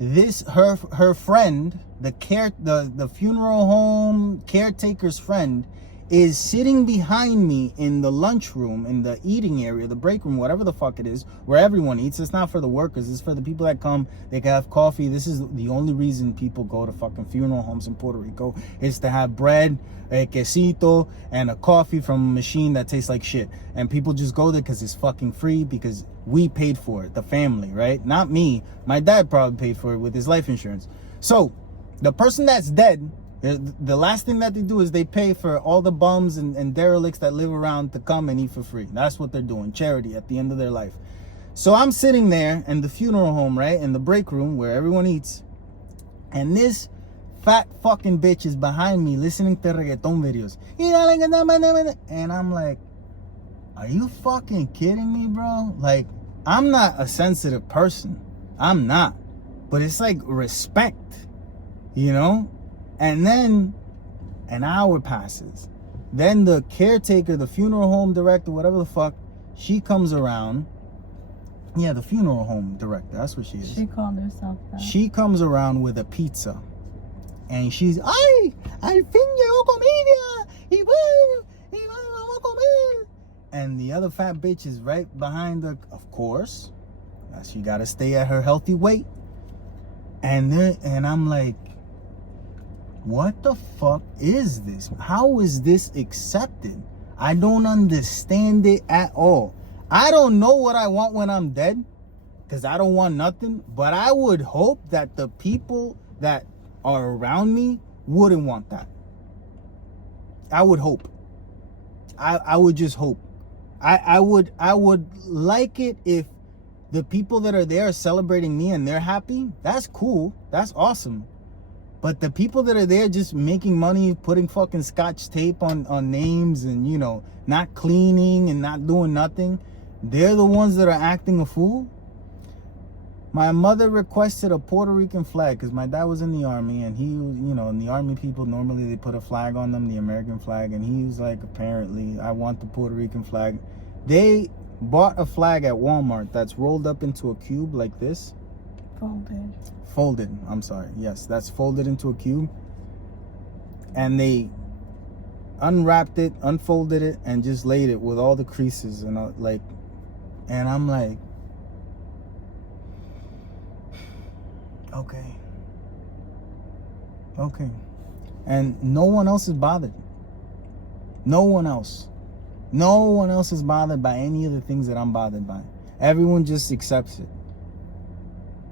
Her friend, the funeral home caretaker's friend, is sitting behind me in the lunchroom, in the eating area, the break room, whatever the fuck it is, where everyone eats. It's not for the workers. It's for the people that come. They can have coffee. This is the only reason people go to fucking funeral homes in Puerto Rico, is to have bread, a quesito, and a coffee from a machine that tastes like shit. And people just go there because it's fucking free, because we paid for it, the family, right? Not me. My dad probably paid for it with his life insurance. So the person that's dead, the last thing that they do is they pay for all the bums and derelicts that live around to come and eat for free. That's what they're doing, charity at the end of their life. So I'm sitting there in the funeral home, right, in the break room where everyone eats, and this fat fucking bitch is behind me listening to reggaeton videos. And I'm like, are you fucking kidding me, bro? Like, I'm not a sensitive person. I'm not. But it's like respect, you know? And then an hour passes. Then the caretaker, the funeral home director, whatever the fuck, she comes around. Yeah, the funeral home director, that's what she is. She called herself that. She comes around with a pizza. And she's, ay, al fin llegó comida. Y bueno, vamos a comer. And the other fat bitch is right behind her, of course. She got to stay at her healthy weight. And I'm like, what the fuck is this? How is this accepted? I don't understand it at all. I don't know what I want when I'm dead, because I don't want nothing. But I would hope that the people that are around me wouldn't want that. I would hope. I would just hope. I would like it if the people that are there are celebrating me and they're happy. That's cool. That's awesome. But the people that are there just making money, putting fucking scotch tape on names and, not cleaning and not doing nothing, they're the ones that are acting a fool. My mother requested a Puerto Rican flag because my dad was in the army, and he was, and the army people, normally they put a flag on them, the American flag, and he was like, apparently, I want the Puerto Rican flag. They bought a flag at Walmart that's rolled up into a cube like this. Folded, I'm sorry. Yes, that's folded into a cube. And they unwrapped it, unfolded it, and just laid it with all the creases and and I'm like, okay. And no one else is bothered. No one else is bothered by any of the things that I'm bothered by. Everyone just accepts it.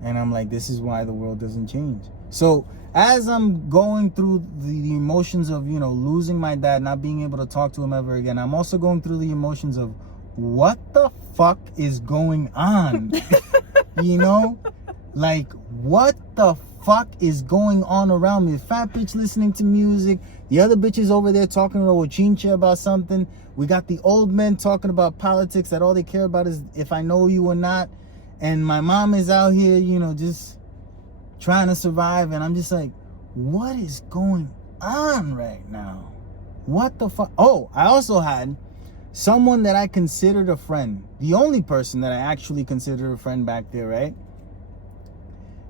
And I'm like, this is why the world doesn't change. So as I'm going through the emotions of, losing my dad, not being able to talk to him ever again, I'm also going through the emotions of what the fuck is going on? Like, what the fuck is going on around me? The fat bitch listening to music, the other bitches over there talking chincha about something. We got the old men talking about politics that all they care about is if I know you or not. And my mom is out here, just trying to survive. And I'm just like, what is going on right now? What the fuck? Oh, I also had someone that I considered a friend. The only person that I actually considered a friend back there, right?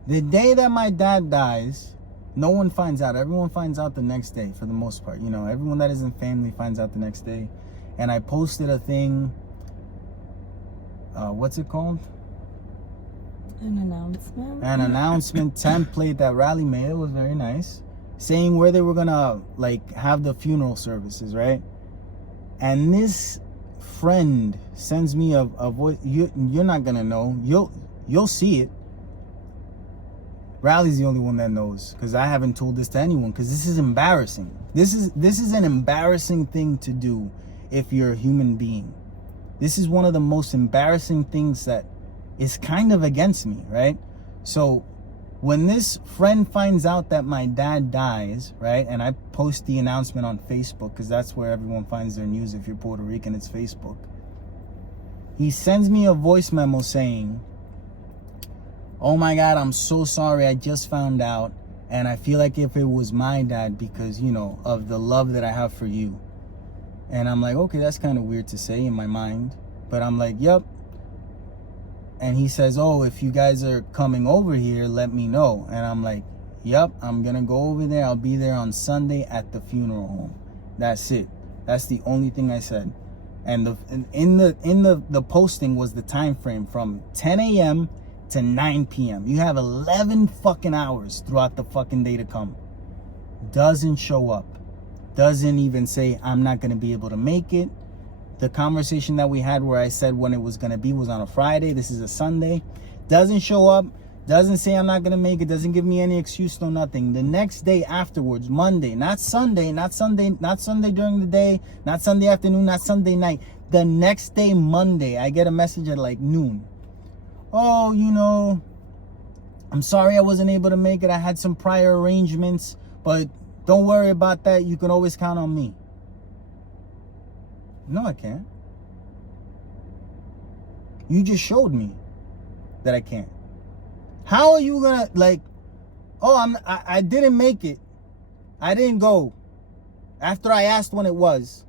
The day that my dad dies, no one finds out. Everyone finds out the next day for the most part. Everyone that isn't family finds out the next day. And I posted a thing, what's it called? An announcement? An announcement template that Rally made. It was very nice. Saying where they were gonna have the funeral services, right? And this friend sends me a voice. You're not gonna know. You'll see it. Rally's the only one that knows, because I haven't told this to anyone, because this is embarrassing. This is an embarrassing thing to do if you're a human being. This is one of the most embarrassing things that is kind of against me, right? So when this friend finds out that my dad dies, right, and I post the announcement on Facebook, because that's where everyone finds their news. If you're Puerto Rican, it's Facebook. He sends me a voice memo saying, oh my God, I'm so sorry. I just found out. And I feel like if it was my dad, because, of the love that I have for you. And I'm like, okay, that's kind of weird to say in my mind. But I'm like, yep. And he says, oh, if you guys are coming over here, let me know. And I'm like, yep, I'm going to go over there. I'll be there on Sunday at the funeral home. That's it. That's the only thing I said. And in the posting was the time frame from 10 a.m. to 9 p.m. You have 11 fucking hours throughout the fucking day to come. Doesn't show up. Doesn't even say, I'm not going to be able to make it. The conversation that we had where I said when it was going to be was on a Friday. This is a Sunday. Doesn't show up. Doesn't say I'm not going to make it. Doesn't give me any excuse, no nothing. The next day afterwards, Monday, not Sunday during the day, not Sunday afternoon, not Sunday night. The next day, Monday, I get a message at noon. Oh, I'm sorry I wasn't able to make it. I had some prior arrangements, but don't worry about that. You can always count on me. No, I can't. You just showed me that I can't. How are you gonna I didn't make it. I didn't go. After I asked when it was,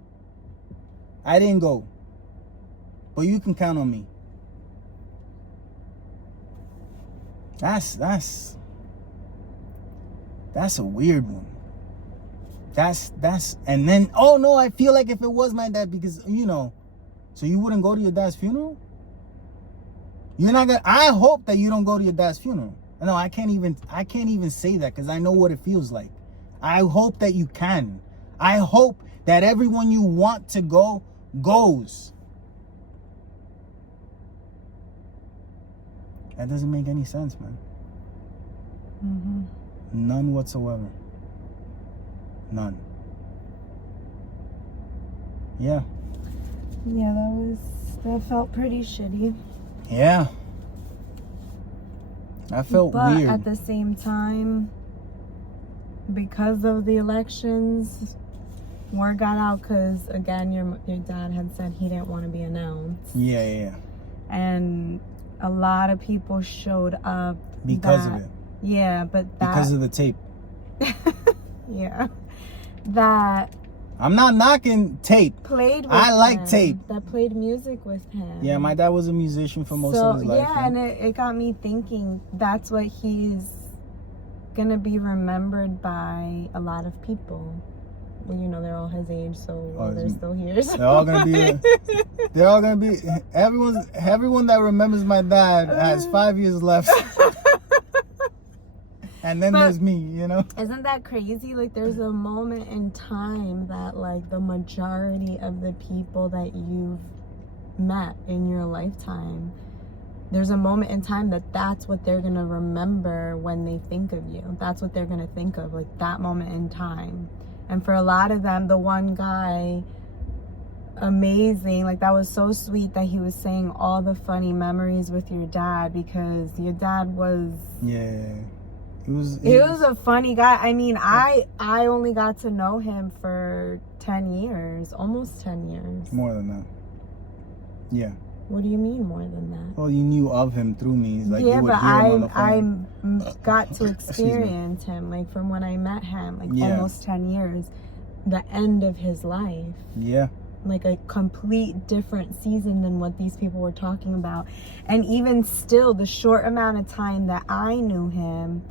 I didn't go. But you can count on me. That's a weird one. And then, oh no, I feel like if it was my dad, because so you wouldn't go to your dad's funeral? You're not gonna. I hope that you don't go to your dad's funeral. No, I can't even say that, because I know what it feels like. I hope that you can. I hope that everyone you want to go goes. That doesn't make any sense, man. Mm-hmm. None whatsoever. None. Yeah. Yeah, that felt pretty shitty. Yeah. I felt but weird. But at the same time, because of the elections, word got out, because again, your dad had said he didn't want to be announced. Yeah. And a lot of people showed up because of it. Yeah, but because of the tape. Yeah. That I'm not knocking tape. Played with I like him, tape. That played music with him. Yeah, my dad was a musician for most of his life. Yeah, and it got me thinking, that's what he's gonna be remembered by a lot of people. well, you know, they're all his age, so they're still here. So. They're all gonna be. Everyone that remembers my dad has 5 years left. And then there's me, you know? Isn't that crazy? Like, there's a moment in time that, like, the majority of the people that you've met in your lifetime, there's a moment in time that's what they're going to remember when they think of you. That's what they're going to think of, like, that moment in time. And for a lot of them, the one guy, amazing. Like, that was so sweet that he was saying all the funny memories with your dad, because your dad was... Yeah. He was a funny guy. I mean, I only got to know him for 10 years, almost 10 years. More than that. Yeah. What do you mean more than that? Well, you knew of him through me. It's like yeah, you would but hear him on the phone. I got to experience him, like, from when I met him, like, almost 10 years, the end of his life. Yeah. Like a complete different season than what these people were talking about. And even still, the short amount of time that I knew him,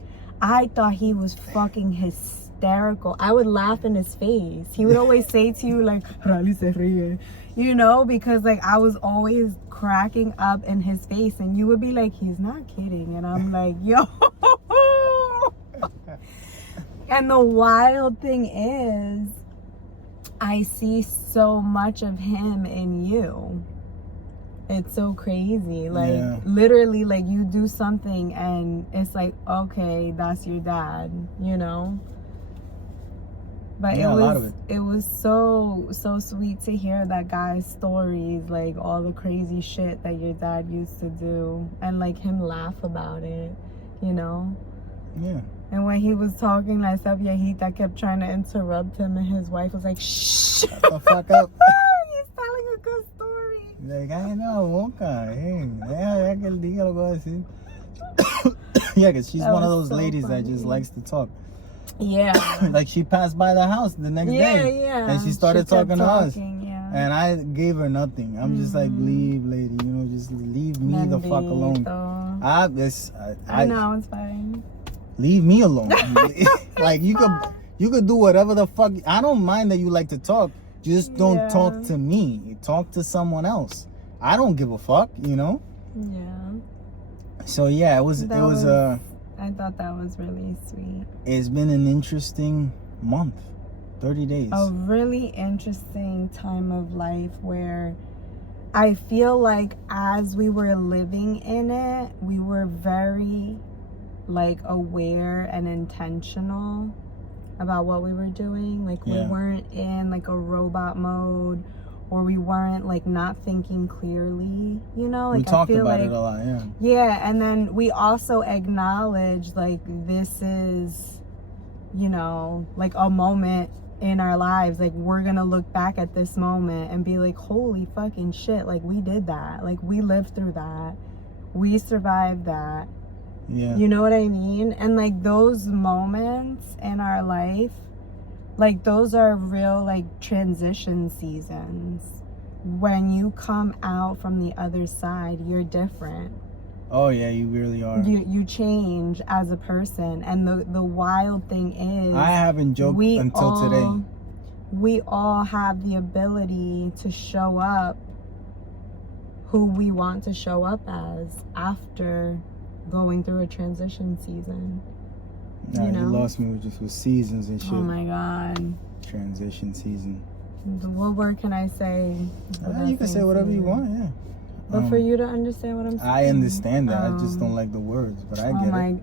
I thought he was fucking hysterical. I would laugh in his face. He would always say to you, like, Rally se ríe, you know, because, like, I was always cracking up in his face, and you would be like, he's not kidding. And I'm like, yo. And the wild thing is, I see so much of him in you. It's so crazy. Like, literally, like, you do something and it's like, okay, that's your dad, you know? But it was so sweet to hear that guy's stories, like, all the crazy shit that your dad used to do, and, like, him laugh about it, you know? Yeah. And when he was talking, like, stuff, Viejita kept trying to interrupt him, and his wife was like, shh. Shut the fuck up. He's telling a good story. Like, I know, boca. Hey, deja que el día lo voy a decir. Yeah, because she's one of those ladies that just likes to talk. Yeah. Like, she passed by the house the next day. Yeah. And she started talking to us. Yeah. And I gave her nothing. I'm just like, leave, lady. You know, just leave me the fuck alone. I know, it's fine. Leave me alone. Like, you could do whatever the fuck. I don't mind that you like to talk. Just don't talk to me. Talk to someone else. I don't give a fuck, you know? Yeah. So yeah, it was I thought that was really sweet. It's been an interesting month. 30 days. A really interesting time of life where I feel like as we were living in it, we were very, like, aware and intentional about what we were doing. Like, we weren't in, like, a robot mode, or we weren't, like, not thinking clearly, you know? Like, we talked about it a lot, Yeah, and then we also acknowledged, like, this is, you know, like, a moment in our lives. Like, we're gonna look back at this moment and be like, holy fucking shit, like, we did that. Like, we lived through that. We survived that. Yeah. You know what I mean? And, like, those moments in our life, like, those are real, like, transition seasons. When you come out from the other side, you're different. Oh yeah, you really are. You change as a person. And the wild thing is, I haven't joked until today. We all have the ability to show up who we want to show up as after going through a transition season. Nah, you know? You lost me with seasons and shit. Oh my God. Transition season. What word can I say? You can say whatever you want, yeah. But for you to understand what I'm saying. I understand that. I just don't like the words, but I get it.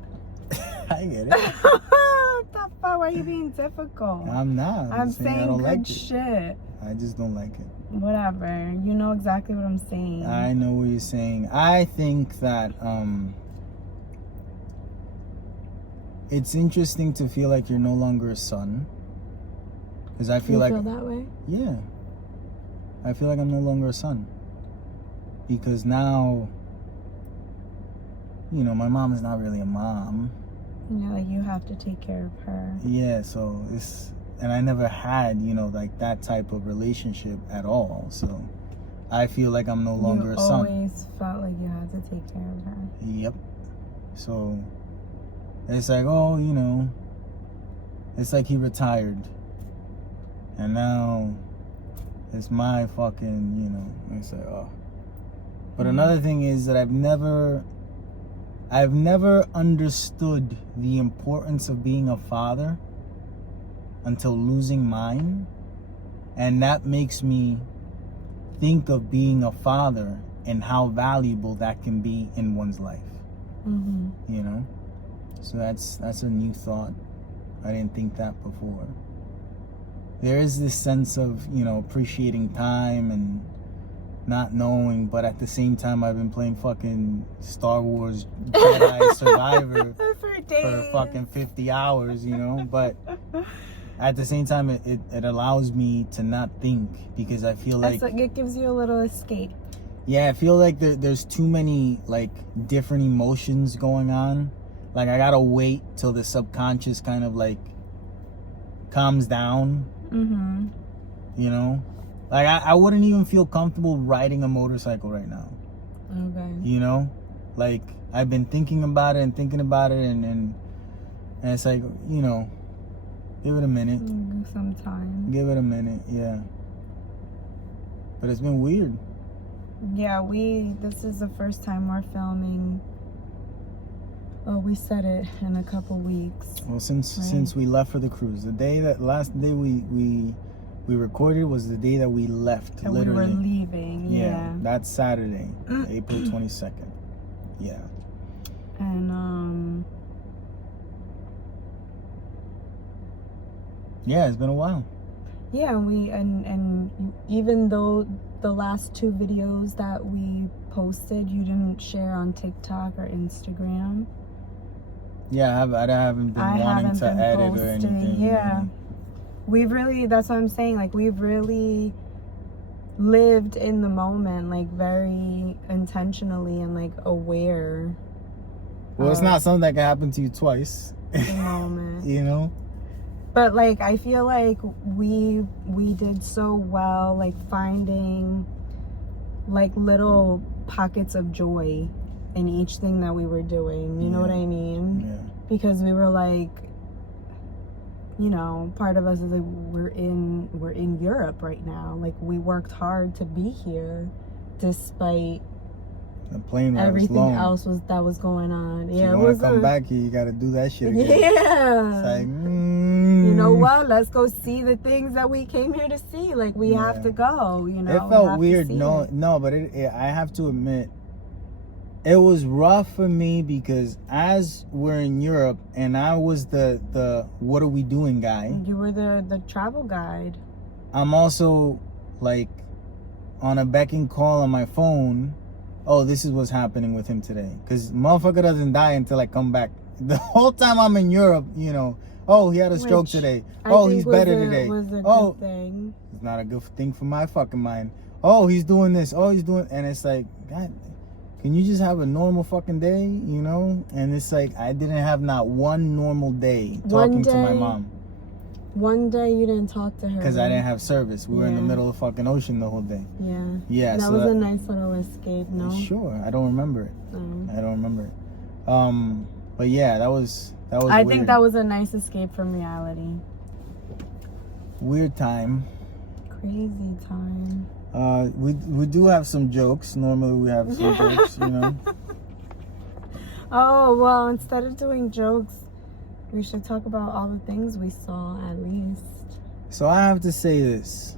I get it. What the fuck? Why are you being difficult? I'm not. I'm saying I don't good like shit. I just don't like it. Whatever. You know exactly what I'm saying. I know what you're saying. I think that it's interesting to feel like you're no longer a son. Because I feel feel that way? Yeah. I feel like I'm no longer a son. Because now, you know, my mom is not really a mom. Yeah, like, you have to take care of her. Yeah, so and I never had, you know, like, that type of relationship at all. So I feel like I'm no longer a son. You always felt like you had to take care of her. Yep. So it's like, oh, you know, it's like he retired. And now it's my fucking, you know, it's like, oh. But another thing is that I've never understood the importance of being a father until losing mine. And that makes me think of being a father and how valuable that can be in one's life. You know? So that's a new thought. I didn't think that before. There is this sense of, you know, appreciating time and not knowing, but at the same time I've been playing fucking Star Wars Jedi Survivor for fucking 50 hours, you know? But at the same time it allows me to not think, because I feel like it gives you a little escape. Yeah, I feel like there's too many like different emotions going on. Like I gotta wait till the subconscious kind of like calms down. You know, like I wouldn't even feel comfortable riding a motorcycle right now. Okay. You know, like I've been thinking about it and and it's like, you know, give it a minute. Some time. Give it a minute, yeah. But it's been weird. Yeah, this is the first time we're filming. Well, we said it in a couple weeks. Well, since we left for the cruise, last day we recorded was the day that we left. That literally. We were leaving. Yeah. That's Saturday, April 22nd. Yeah. And yeah, it's been a while. Yeah, and even though the last 2 videos that we posted you didn't share on TikTok or Instagram. Yeah, I haven't been wanting to edit or anything. Yeah. We've really, that's what I'm saying, like we've really lived in the moment, like very intentionally and like aware. Well, it's not something that can happen to you twice. The moment. You know? But like I feel like we did so well, like finding like little pockets of joy in each thing that we were doing. You know what I mean? Yeah. Because we were like, you know, part of us is like we're in Europe right now. Like we worked hard to be here, despite the plane ride everything was long. else that was going on. Yeah, if you want to come back here, you got to do that shit again. Yeah. It's like, you know what? Let's go see the things that we came here to see. Like we have to go. You know, it felt weird. No, but I have to admit, it was rough for me because as we're in Europe and I was the what are we doing guy. You were the travel guide. I'm also like on a beck and call on my phone. Oh, this is what's happening with him today. Because motherfucker doesn't die until I come back. The whole time I'm in Europe, you know, oh, he had a stroke today. Oh, he's better today. Was a good thing. It's not a good thing for my fucking mind. Oh, he's doing this. Oh, he's doing... And it's like, God, can you just have a normal fucking day, you know? And it's like, I didn't have not one normal day talking to my mom. One day you didn't talk to her. Because I didn't have service. We were in the middle of the fucking ocean the whole day. Yeah. Yeah. That was a nice little escape, no? Sure. I don't remember it. No. I don't remember it. But yeah, that was I weird. think that was a nice escape from reality. Weird time. Crazy time. We do have some jokes. Normally we have some jokes, you know. Oh, well, instead of doing jokes, we should talk about all the things we saw, at least. So I have to say this.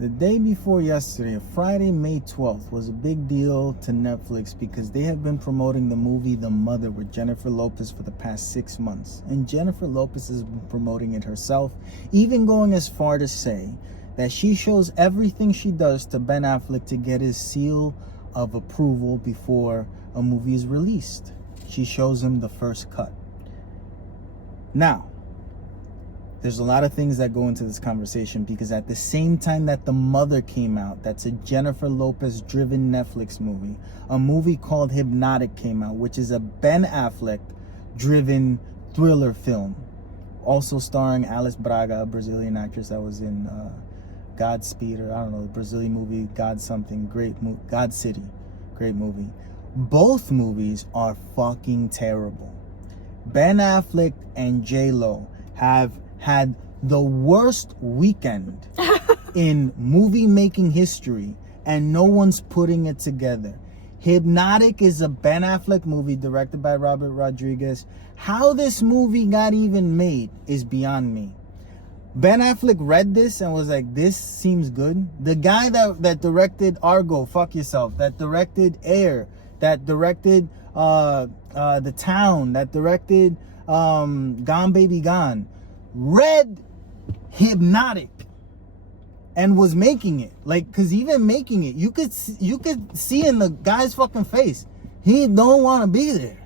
The day before yesterday, Friday, May 12th, was a big deal to Netflix because they have been promoting the movie The Mother with Jennifer Lopez for the past 6 months. And Jennifer Lopez has been promoting it herself, even going as far to say that she shows everything she does to Ben Affleck to get his seal of approval before a movie is released. She shows him the first cut. Now, there's a lot of things that go into this conversation because at the same time that The Mother came out, that's a Jennifer Lopez driven Netflix movie, a movie called Hypnotic came out, which is a Ben Affleck driven thriller film, also starring Alice Braga, a Brazilian actress that was in Godspeed, or I don't know, the Brazilian movie God something, God City, great movie. Both movies are fucking terrible. Ben Affleck and J-Lo have had the worst weekend in movie making history, and no one's putting it together. Hypnotic is a Ben Affleck movie directed by Robert Rodriguez. How this movie got even made is beyond me. Ben Affleck read this and was like, this seems good. The guy that directed Argo, fuck yourself, that directed Air, that directed The Town, that directed Gone Baby Gone, read Hypnotic and was making it. Like, cause even making it, you could see in the guy's fucking face, he don't want to be there.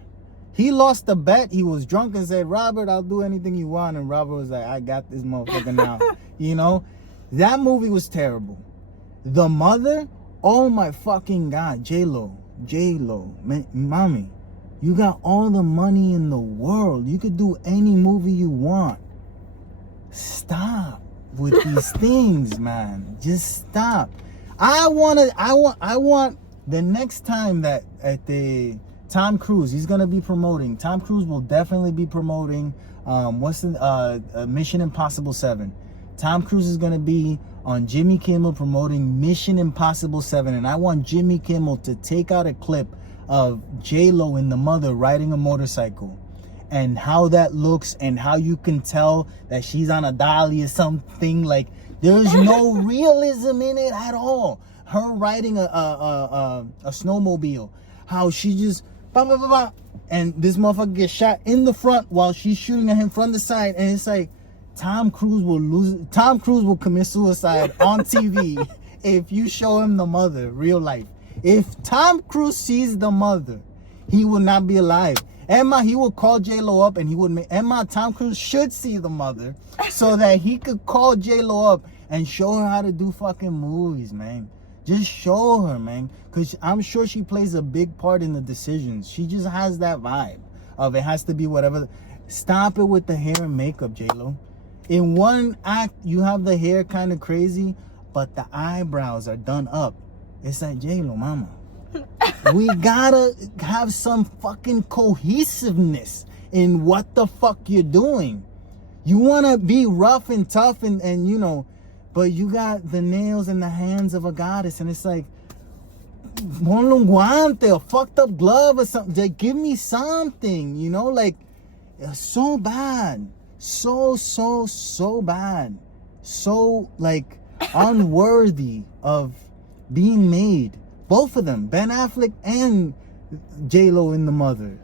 He lost the bet. He was drunk and said, Robert, I'll do anything you want. And Robert was like, I got this motherfucker now. You know, that movie was terrible. The Mother, oh my fucking God, J-Lo, mommy, you got all the money in the world. You could do any movie you want. Stop with these things, man. Just stop. I want the next time that at the Tom Cruise, he's gonna be promoting. Tom Cruise will definitely be promoting. Mission Impossible 7. Tom Cruise is gonna be on Jimmy Kimmel promoting Mission Impossible 7, and I want Jimmy Kimmel to take out a clip of J-Lo in The Mother riding a motorcycle, and how that looks, and how you can tell that she's on a dolly or something. Like, there's no realism in it at all. Her riding a snowmobile, how she just bah, bah, bah, bah, and this motherfucker gets shot in the front while she's shooting at him from the side, and it's like Tom Cruise will commit suicide on TV if you show him The Mother, real life. If Tom Cruise sees The Mother, he will not be alive. Emma, he will call J-Lo up, and he would make Tom Cruise should see The Mother so that he could call J-Lo up and show her how to do fucking movies, man. Just show her, man, because I'm sure she plays a big part in the decisions. She just has that vibe of it has to be whatever. Stop it with the hair and makeup, J-Lo. In one act, you have the hair kind of crazy, but the eyebrows are done up. It's like, J-Lo, mama, we gotta have some fucking cohesiveness in what the fuck you're doing. You want to be rough and tough and you know, but you got the nails and the hands of a goddess, and it's like, ponle un guante, a fucked up glove or something. Like, give me something, you know? Like, it's so bad. So bad. So, like, unworthy of being made. Both of them, Ben Affleck and J-Lo in The Mother.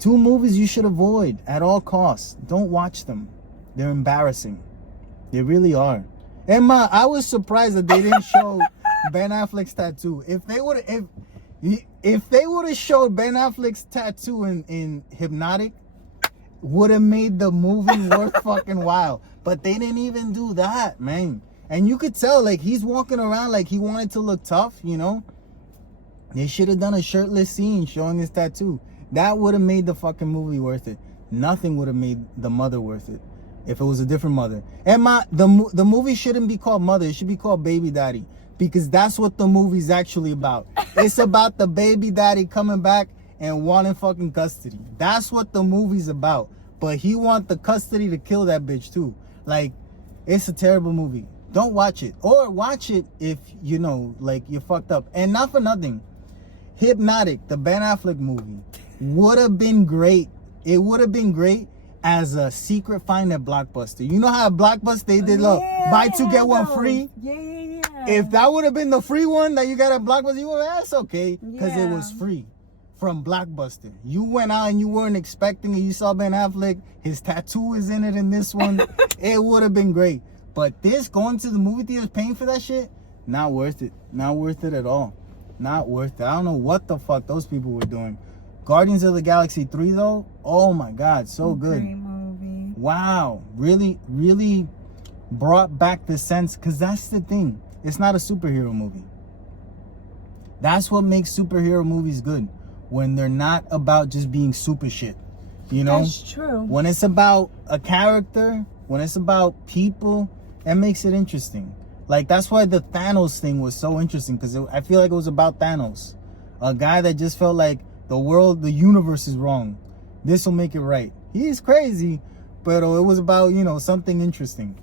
2 movies you should avoid at all costs. Don't watch them. They're embarrassing. They really are. And I was surprised that they didn't show Ben Affleck's tattoo. If they would have showed Ben Affleck's tattoo in Hypnotic, would have made the movie worth fucking while. But they didn't even do that, man. And you could tell, like, he's walking around like he wanted to look tough, you know. They should have done a shirtless scene showing his tattoo. That would have made the fucking movie worth it. Nothing would have made The Mother worth it if it was a different mother. And the movie shouldn't be called Mother. It should be called Baby Daddy, because that's what the movie's actually about. It's about the baby daddy coming back and wanting fucking custody. That's what the movie's about. But he want the custody to kill that bitch too. Like, it's a terrible movie. Don't watch it. Or watch it if, you know, like, you're fucked up. And not for nothing, Hypnotic, the Ben Affleck movie, would have been great. It would have been great as a secret find at Blockbuster. You know how at Blockbuster they did buy 2 get 1 free? Yeah. If that would have been the free one that you got at Blockbuster, you would have, that's okay, because it was free from Blockbuster. You went out and you weren't expecting it. You saw Ben Affleck, his tattoo is in it in this one. It would have been great. But this, going to the movie theaters, paying for that shit, not worth it. Not worth it at all. Not worth it. I don't know what the fuck those people were doing. Guardians of the Galaxy 3 though, oh my God, so good. Great movie. Wow, really brought back the sense, because that's the thing. It's not a superhero movie. That's what makes superhero movies good. When they're not about just being super shit. You know? That's true. When it's about a character, when it's about people, it makes it interesting. Like, that's why the Thanos thing was so interesting, because I feel like it was about Thanos. A guy that just felt like the universe is wrong. This will make it right. He's crazy, But it was about, you know, something interesting.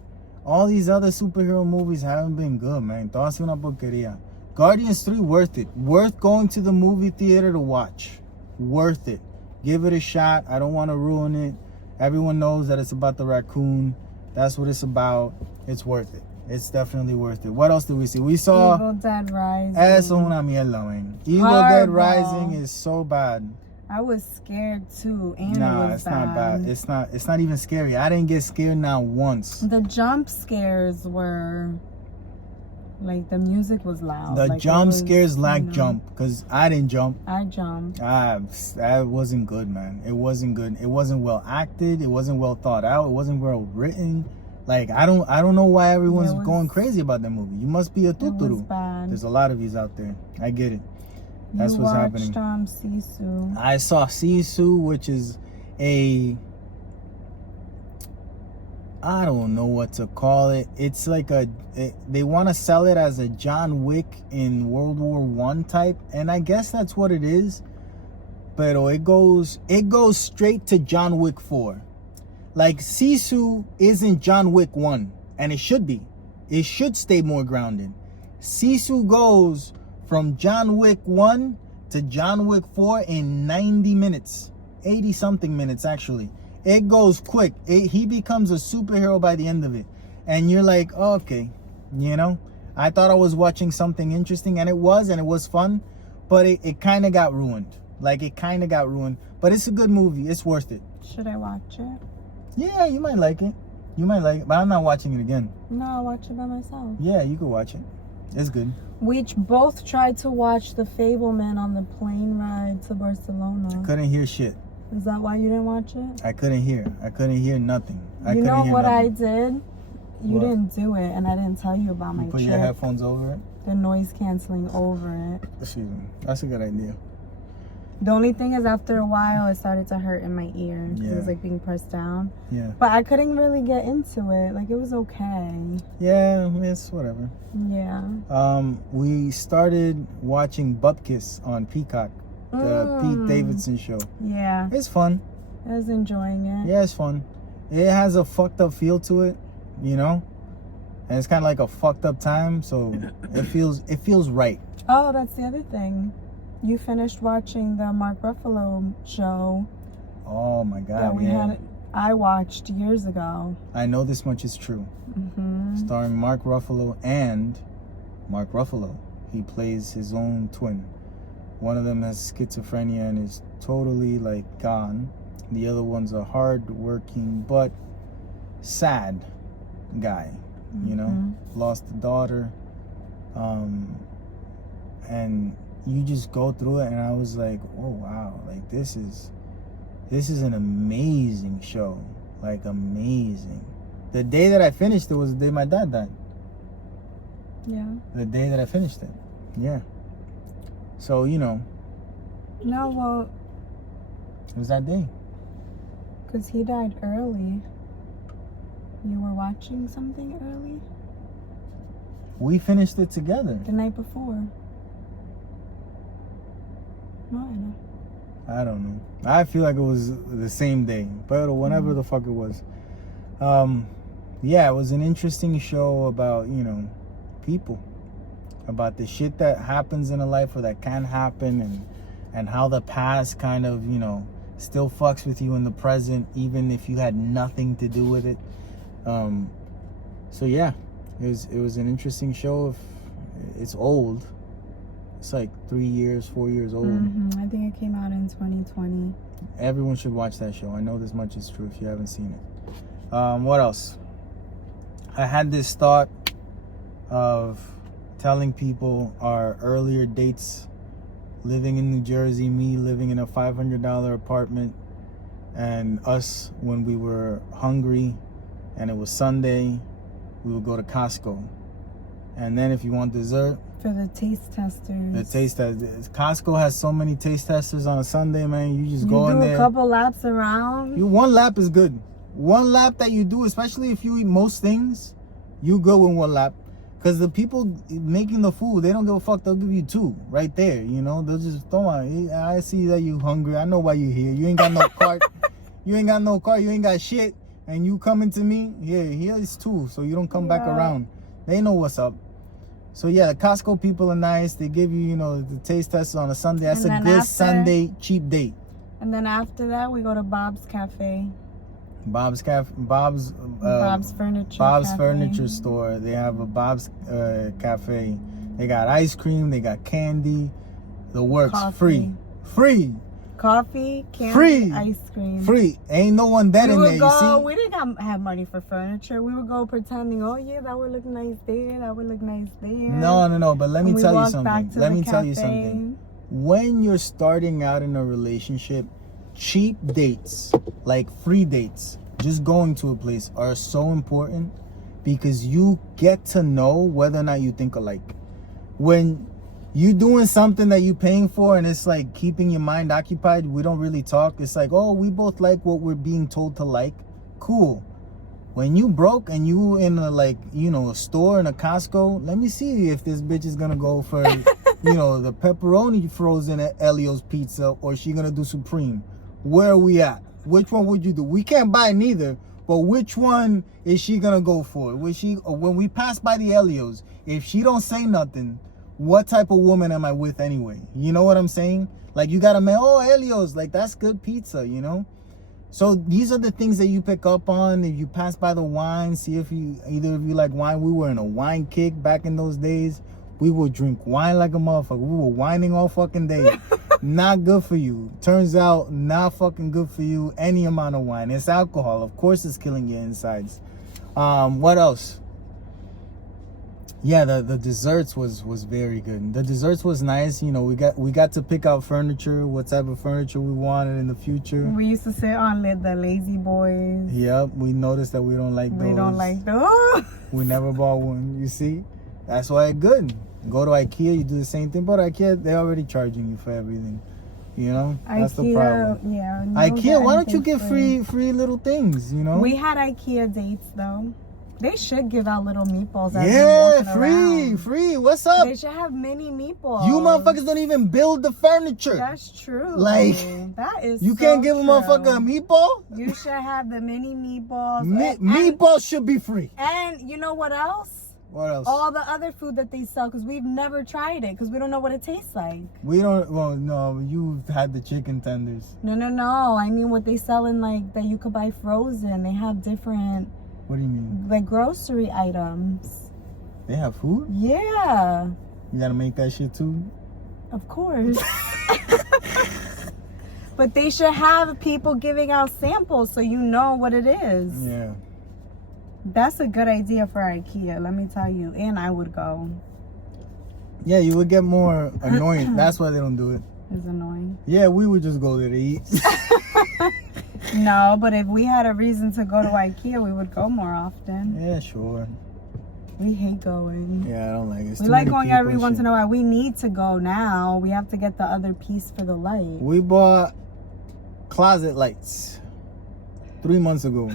All these other superhero movies haven't been good, man. Todas son una porquería. Guardians 3, worth it. Worth going to the movie theater to watch. Worth it. Give it a shot. I don't want to ruin it. Everyone knows that it's about the raccoon. That's what it's about. It's worth it. It's definitely worth it. What else did we see? We saw Evil Dead Rising. Eso es una mierda, man. Evil Dead Rising is so bad. I was scared too, and Nah, it was it's not bad. It's not even scary. I didn't get scared not once. The jump scares were like the music was loud. The like, jump was, scares lack jump, because I didn't jump. I jumped. That wasn't good, man. It wasn't good. It wasn't well acted. It wasn't well thought out. It wasn't well written. Like I don't know why everyone's going crazy about that movie. You must be a tuturu. There's a lot of yous out there. I get it. That's what's happening. Sisu. I saw Sisu, which is I don't know what to call it. It's like they want to sell it as a John Wick in World War I type, and I guess that's what it is. But it goes straight to John Wick 4. Like Sisu isn't John Wick 1, and it should be. It should stay more grounded. Sisu goes from John Wick 1 to John Wick 4 in 90 minutes. 80 something minutes actually. It goes quick. He becomes a superhero by the end of it. And you're like, oh, okay, you know? I thought I was watching something interesting, and it was fun, but it kind of got ruined. Like, it kind of got ruined. But it's a good movie. It's worth it. Should I watch it? Yeah, you might like it. You might like it, but I'm not watching it again. No, I'll watch it by myself. Yeah, you could watch it. It's good. We both tried to watch The Fableman on the plane ride to Barcelona. Couldn't hear shit. Is that why you didn't watch it? I couldn't hear nothing. You know what I did? You didn't do it, and I didn't tell you about my You put trip. your headphones over it? The noise canceling over it. Excuse me. That's a good idea. The only thing is, after a while, it started to hurt in my ear. Yeah. It was like being pressed down. Yeah. But I couldn't really get into it. Like, it was okay. Yeah, it's whatever. Yeah. We started watching Bupkis on Peacock, the Pete Davidson show. Yeah. It's fun. I was enjoying it. Yeah, it's fun. It has a fucked up feel to it, you know? And it's kind of like a fucked up time, so it feels right. Oh, that's the other thing. You finished watching the Mark Ruffalo show. Oh my God! That I watched years ago. I know this much is true. Mm-hmm. Starring Mark Ruffalo and Mark Ruffalo. He plays his own twin. One of them has schizophrenia and is totally like gone. The other one's a hard-working but sad guy. You know, lost a daughter, and you just go through it, and I was like, oh wow, like this is an amazing show, like amazing. The day that I finished it was the day my dad died. Yeah. The day that I finished it. Yeah. So, you know. No, well, it was that day. because he died early. You were watching something early? We finished it together. The night before. No, I know. I don't know. I feel like it was the same day, but whenever the fuck it was. Yeah, it was an interesting show about, you know, people. About the shit that happens in a life or that can happen, and how the past kind of, you know, still fucks with you in the present, even if you had nothing to do with it. So yeah, it was an interesting show. It's old. It's like 3 years, 4 years old. I think it came out in 2020. Everyone should watch that show. I know this much is true if you haven't seen it. What else? I had this thought of telling people our earlier dates, living in New Jersey, me living in a $500 apartment, and us when we were hungry and it was Sunday, we would go to Costco. And then if you want dessert, for the taste testers. the taste testers. Costco has so many taste testers on a Sunday, man. You just go in there. You do a couple laps around. One lap is good. One lap that you do, especially if you eat most things, you go in one lap. Because the people making the food, they don't give a fuck. They'll give you two right there, you know. They'll just throw on. I see that you hungry. I know why you here. You ain't got no cart. You ain't got no car. You ain't got shit. and you coming to me, yeah, here is too, so you don't come back Yeah. around. They know what's up. So yeah, the Costco people are nice. They give you, the taste test on a Sunday. That's And a then good after- Sunday cheap date. And then after that, we go to Bob's Cafe. Bob's Furniture. Bob's Cafe. Furniture Store. They have a Bob's Cafe. They got ice cream. They got candy. The works. Coffee. Free. Coffee, candy, Free. ice cream. Free. Ain't no one dead We in would there, you go. see? We didn't have money for furniture. We would go pretending, oh yeah, that would look nice there. That would look nice there. No. But let me And we tell you walked something. back to Let the me tell you cafe. something. When you're starting out in a relationship, cheap dates, like free dates, just going to a place are so important because you get to know whether or not you think alike. When you doing something that you paying for and it's like keeping your mind occupied, we don't really talk. It's like, oh, we both like what we're being told to like. Cool. When you broke and you in a store in a Costco, let me see if this bitch is gonna go for the pepperoni frozen at Elio's Pizza or she gonna do Supreme. Where are we at? Which one would you do? We can't buy neither, but which one is she gonna go for? When we pass by the Elio's, if she don't say nothing, what type of woman am I with anyway? You know what I'm saying? Like, you gotta Elio's, like, that's good pizza, So these are the things that you pick up on. If you pass by the wine, see if either of you like wine. We were in a wine kick back in those days. We would drink wine like a motherfucker. We were whining all fucking day. Not good for you. Turns out, not fucking good for you. Any amount of wine. It's alcohol. Of course it's killing your insides. What else? Yeah, the desserts was very good. The desserts was nice. We got to pick out furniture, what type of furniture we wanted in the future. We used to sit on the lazy boys. Yep, we noticed that we don't like those. We don't like those. We never bought one. You see, that's why it's good. Go to IKEA, you do the same thing, but IKEA, they're already charging you for everything. That's the problem. Yeah. IKEA, why don't you get free little things? We had IKEA dates though. They should give out little meatballs. As Yeah, free. What's up? They should have mini meatballs. You motherfuckers don't even build the furniture. That's true. Like, that is. You can't give a motherfucker a meatball? You should have the mini meatballs. Meatballs should be free. And you know what else? What else? All the other food that they sell, because we've never tried it, because we don't know what it tastes like. We don't. Well, no, you've had the chicken tenders. No. I mean what they sell in that you could buy frozen. They have different. What do you mean? Like grocery items. They have food? Yeah. You gotta make that shit too? Of course. But they should have people giving out samples so you know what it is. Yeah. That's a good idea for IKEA, let me tell you. And I would go. Yeah, you would get more annoying. That's why they don't do it. It's annoying. Yeah, we would just go there to eat. No, but if we had a reason to go to IKEA, we would go more often. Yeah, sure. We hate going. Yeah, I don't like it. We like going every once in a while. We need to go now. We have to get the other piece for the light. We bought closet lights 3 months ago.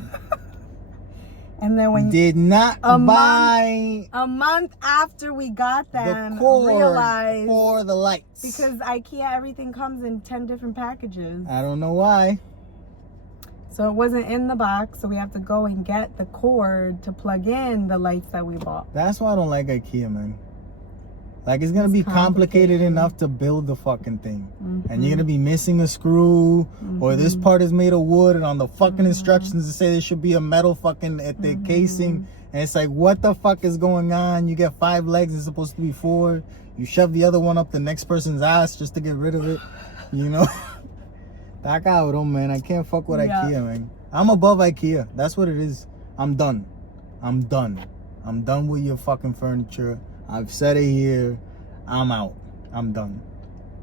And then when did not buy a month after we got them, the cord realized for the lights, because IKEA everything comes in 10 different packages. I don't know why. So it wasn't in the box, so we have to go and get the cord to plug in the lights that we bought. That's why I don't like IKEA, man. Like, it's gonna be complicated enough to build the fucking thing. And you're gonna be missing a screw, or this part is made of wood, and on the fucking instructions it say there should be a metal fucking at the casing. And it's like, what the fuck is going on? You get 5 legs, it's supposed to be 4. You shove the other one up the next person's ass just to get rid of it. That cabrón, man. I can't fuck with IKEA, man. I'm above IKEA. That's what it is. I'm done. I'm done with your fucking furniture. I've said it here. I'm out. I'm done.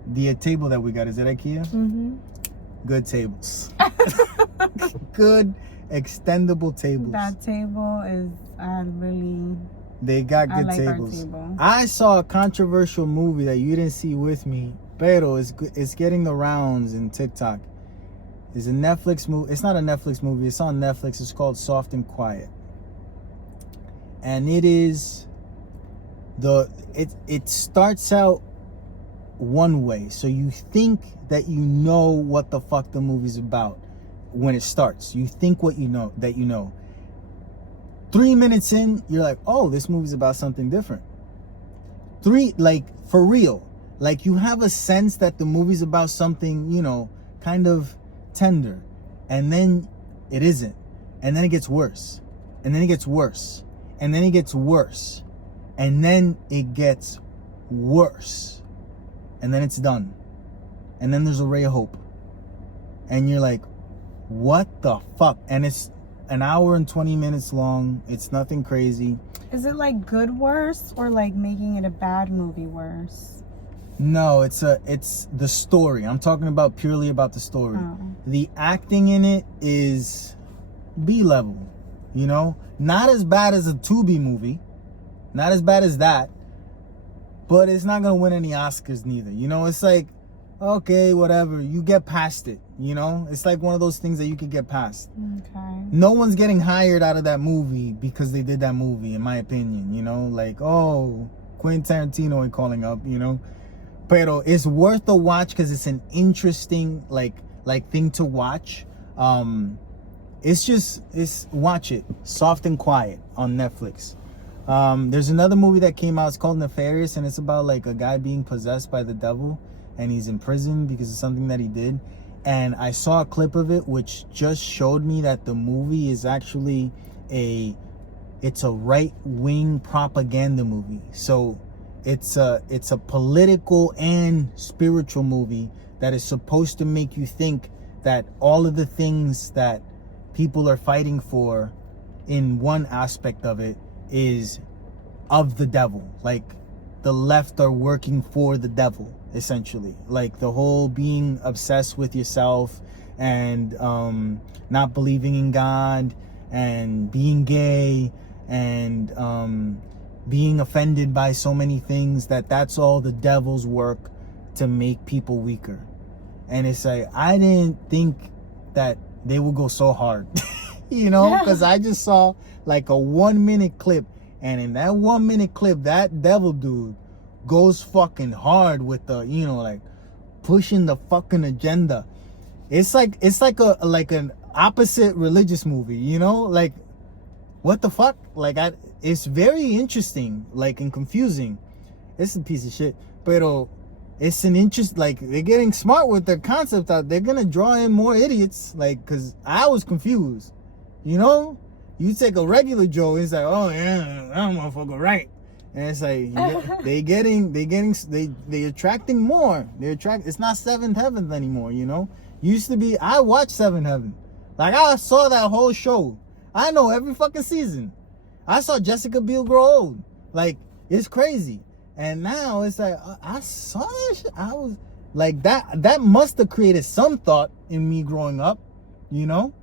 The table that we got, is it IKEA? Good tables. Good extendable tables. That table is They got good tables. I saw a controversial movie that you didn't see with me, pero it's getting the rounds in TikTok. It's a Netflix movie. It's not a Netflix movie. It's on Netflix. It's called Soft and Quiet. And it is it starts out one way. So you think that you know what the fuck the movie's about. when it starts. You think what you know that you know. 3 minutes in, you're like, oh, this movie's about something different. For real. Like, you have a sense that the movie's about something, you know, kind of tender. And then it isn't. And then it gets worse. And then it gets worse. And then it gets worse. And then it gets worse. And then it's done. And then there's a ray of hope. And you're like, what the fuck? And it's an hour and 20 minutes long. It's nothing crazy. Is it like good worse or like making it a bad movie worse? No, it's the story. I'm talking about purely about the story. Oh. The acting in it is B-level, you know? Not as bad as a Tubi movie. Not as bad as that. But it's not going to win any Oscars neither. You know, it's like, okay, whatever. You get past it, you know? It's like one of those things that you could get past. Okay. No one's getting hired out of that movie because they did that movie, in my opinion, you know? Like, oh, Quentin Tarantino ain't calling up, you know? Pero it's worth a watch because it's an interesting, like thing to watch. It's watch it. Soft and Quiet on Netflix. There's another movie that came out. It's called Nefarious, and it's about like a guy being possessed by the devil, and he's in prison because of something that he did. And I saw a clip of it, which just showed me that the movie is actually it's a right-wing propaganda movie. So it's a political and spiritual movie that is supposed to make you think that all of the things that people are fighting for in one aspect of it is of the devil. Like, the left are working for the devil, essentially. Like, the whole being obsessed with yourself and not believing in God and being gay and being offended by so many things, that's all the devil's work to make people weaker. And it's like, I didn't think that they would go so hard, you know, because I just saw like a 1 minute clip, and in that 1 minute clip, that devil dude goes fucking hard with the, you know, like pushing the fucking agenda. It's like an opposite religious movie, you know, like what the fuck? Like, it's very interesting, like, and confusing. It's a piece of shit, but it's an interest. Like, they're getting smart with their concept out. They're gonna draw in more idiots, like, cause I was confused, you know. You take a regular Joe, it's like, oh yeah, that motherfucker right, and it's like they attracting more. It's not Seventh Heaven anymore, you know. Used to be. I watched Seventh Heaven, like I saw that whole show. I know every fucking season. I saw Jessica Biel grow old. Like, it's crazy. And now it's like, I saw that shit. I was like, that must have created some thought in me growing up, you know?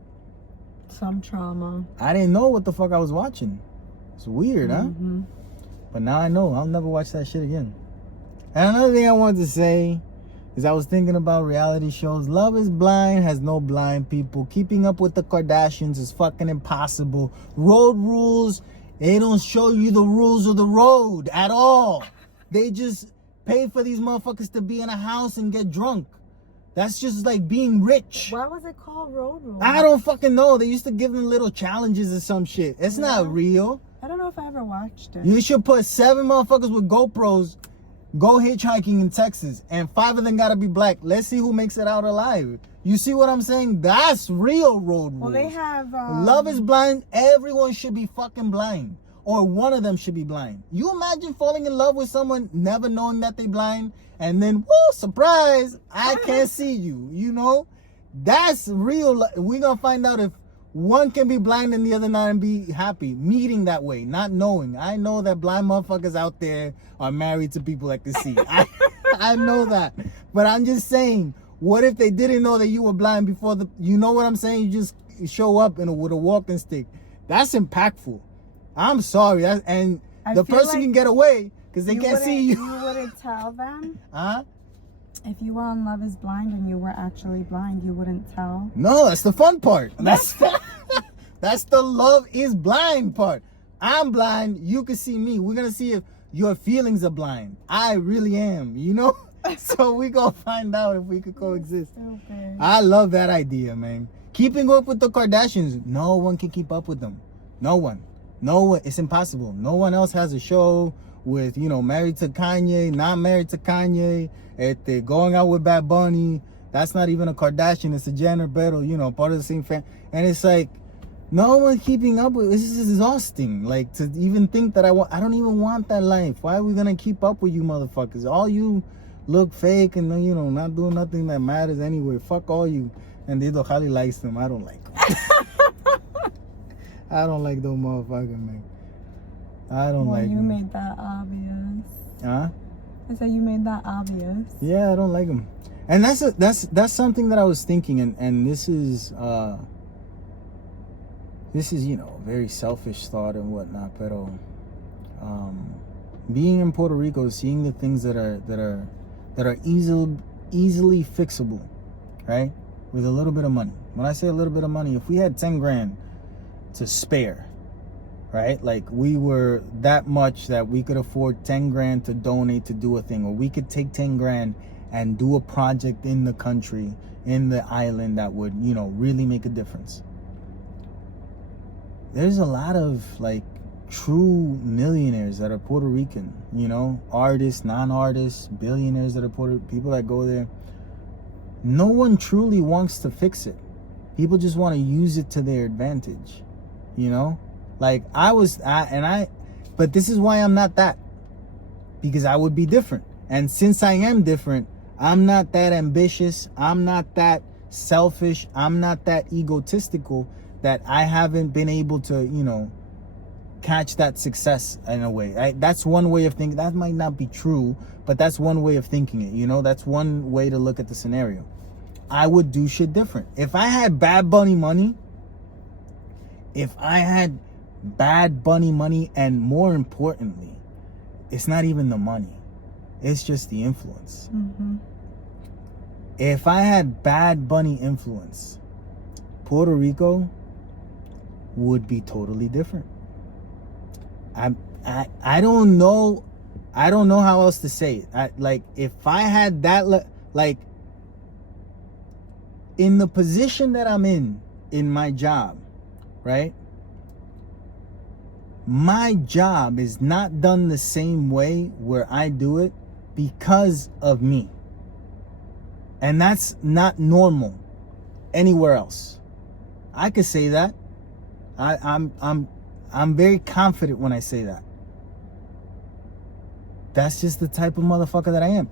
Some trauma. I didn't know what the fuck I was watching. It's weird, huh? But now I know. I'll never watch that shit again. And another thing I wanted to say is I was thinking about reality shows. Love is Blind has no blind people. Keeping Up with the Kardashians is fucking impossible. Road Rules, they don't show you the rules of the road at all. They just pay for these motherfuckers to be in a house and get drunk. That's just like being rich. Why was it called Road Rules? I don't fucking know. They used to give them little challenges or some shit. It's not real. I don't know if I ever watched it. You should put 7 motherfuckers with GoPros go hitchhiking in Texas, and 5 of them gotta be black. Let's see who makes it out alive. You see what I'm saying? That's real road rules. Well, they have Love is Blind. Everyone should be fucking blind, or one of them should be blind. You imagine falling in love with someone never knowing that they blind, and then woo, surprise, I can't see you. You know, that's real. We're gonna find out if one can be blind and the other not, and be happy meeting that way, not knowing. I know that blind motherfuckers out there are married to people that can see. I know that, but I'm just saying, what if they didn't know that you were blind before you know what I'm saying? You just show up with a walking stick. That's impactful. I'm sorry, and the person like can get away because they can't see you. You wouldn't tell them? Huh? If you were on Love is Blind and you were actually blind, you wouldn't tell? No, that's the fun part. That's the Love is Blind part. I'm blind. You can see me. We're going to see if your feelings are blind. I really am, you know? So we going to find out if we could coexist. Stupid. I love that idea, man. Keeping up with the Kardashians, no one can keep up with them. No one. It's impossible. No one else has a show with, married to Kanye, not married to Kanye, going out with Bad Bunny. That's not even a Kardashian. It's a Jenner, pero, part of the same family. And it's like, no one's keeping up with. This is exhausting. Like, to even think that I don't even want that life. Why are we gonna keep up with you motherfuckers? All you look fake and not doing nothing that matters anyway. Fuck all you. And Dido Jali likes them. I don't like them. I don't like those motherfuckers, man. I don't like them. You made that obvious. Huh? I said you made that obvious. Yeah, I don't like them. And that's something that I was thinking, and this is a very selfish thought and whatnot, but being in Puerto Rico, seeing the things that are easily fixable, right? With a little bit of money. When I say a little bit of money, if we had 10 grand to spare, right? Like, we were that much that we could afford 10 grand to donate to do a thing, or we could take 10 grand and do a project in the country, in the island that would, really make a difference. There's a lot of like true millionaires that are Puerto Rican, artists, non-artists, billionaires that are people that go there. No one truly wants to fix it. People just want to use it to their advantage, Like but this is why I'm not that, because I would be different. And since I am different, I'm not that ambitious. I'm not that selfish. I'm not that egotistical that I haven't been able to, catch that success in a way. That's one way of thinking. That might not be true, but that's one way of thinking it, That's one way to look at the scenario. I would do shit different. If I had Bad Bunny money, and more importantly, it's not even the money. It's just the influence. Mm-hmm. If I had Bad Bunny influence, Puerto Rico would be totally different. I don't know how else to say it. If I had that, in the position that I'm in my job, right? My job is not done the same way where I do it because of me. And that's not normal anywhere else. I could say that. I'm very confident when I say that. That's just the type of motherfucker that I am.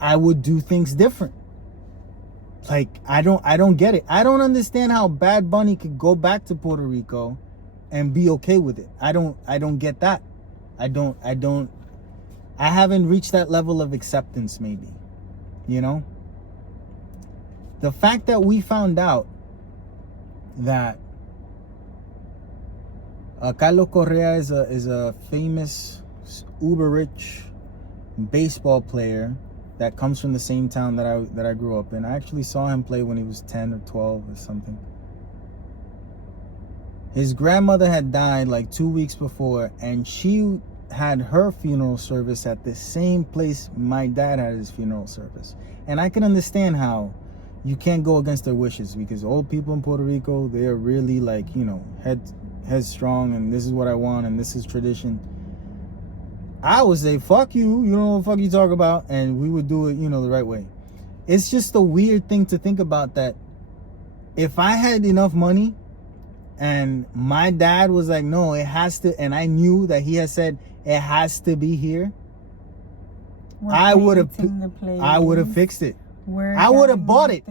I would do things different. Like, I don't get it. I don't understand how Bad Bunny could go back to Puerto Rico and be okay with it. I don't get that. I haven't reached that level of acceptance, maybe. The fact that we found out that Carlos Correa is a famous, uber rich baseball player that comes from the same town that I grew up in. I actually saw him play when he was 10 or 12 or something. His grandmother had died like 2 weeks before, and she had her funeral service at the same place my dad had his funeral service. And I can understand how you can't go against their wishes, because old people in Puerto Rico, they are really like, headstrong, and this is what I want, and this is tradition. I would say, fuck you, you know what the fuck you talk about, and we would do it, the right way. It's just a weird thing to think about, that if I had enough money and my dad was like, no, it has to, and I knew that he had said it has to be here, I would have fixed it. I would have bought it.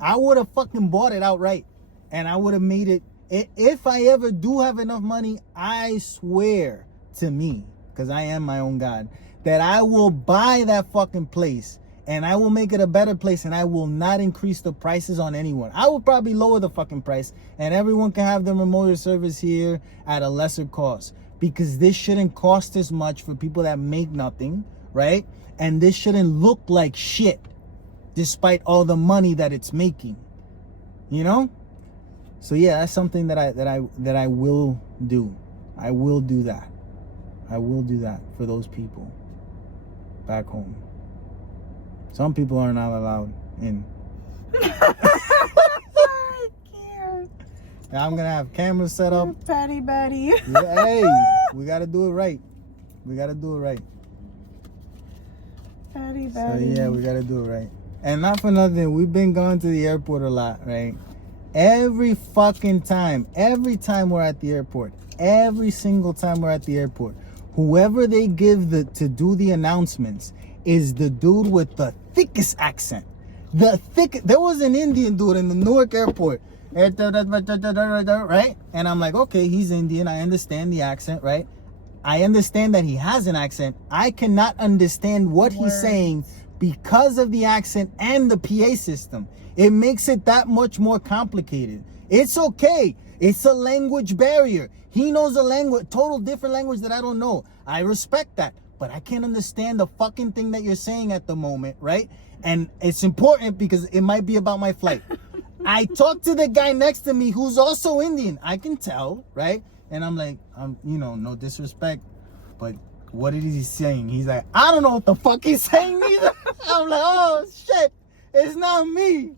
I would have fucking bought it outright, and I would have made it. If I ever do have enough money, I swear to me, because I am my own God, that I will buy that fucking place, and I will make it a better place, and I will not increase the prices on anyone. I will probably lower the fucking price, and everyone can have their memorial service here at a lesser cost, because this shouldn't cost as much for people that make nothing, right? And this shouldn't look like shit, despite all the money that it's making, So yeah, that's something that I will do. I will do that. I will do that for those people back home. Some people are not allowed in. I can't. I'm gonna have cameras set up. Petty Betty. Yeah, hey, we gotta do it right. We gotta do it right. Petty So Betty. yeah, we gotta do it right. And not for nothing, we've been going to the airport a lot, right? Every fucking time, every time we're at the airport, every single time we're at the airport, whoever they give to do the announcements is the dude with the thickest accent. There was an Indian dude in the Newark airport, right? And I'm like, okay, he's Indian. I understand the accent, right? I understand that he has an accent. I cannot understand what he's saying because of the accent and the PA system. It makes it that much more complicated. It's okay. It's a language barrier. He knows a language, total different language that I don't know. I respect that. But I can't understand the fucking thing that you're saying at the moment, right? And it's important because it might be about my flight. I talked to the guy next to me who's also Indian. I can tell, right? And I'm like, no disrespect, but what is he saying? He's like, I don't know what the fuck he's saying either. I'm like, oh shit, it's not me.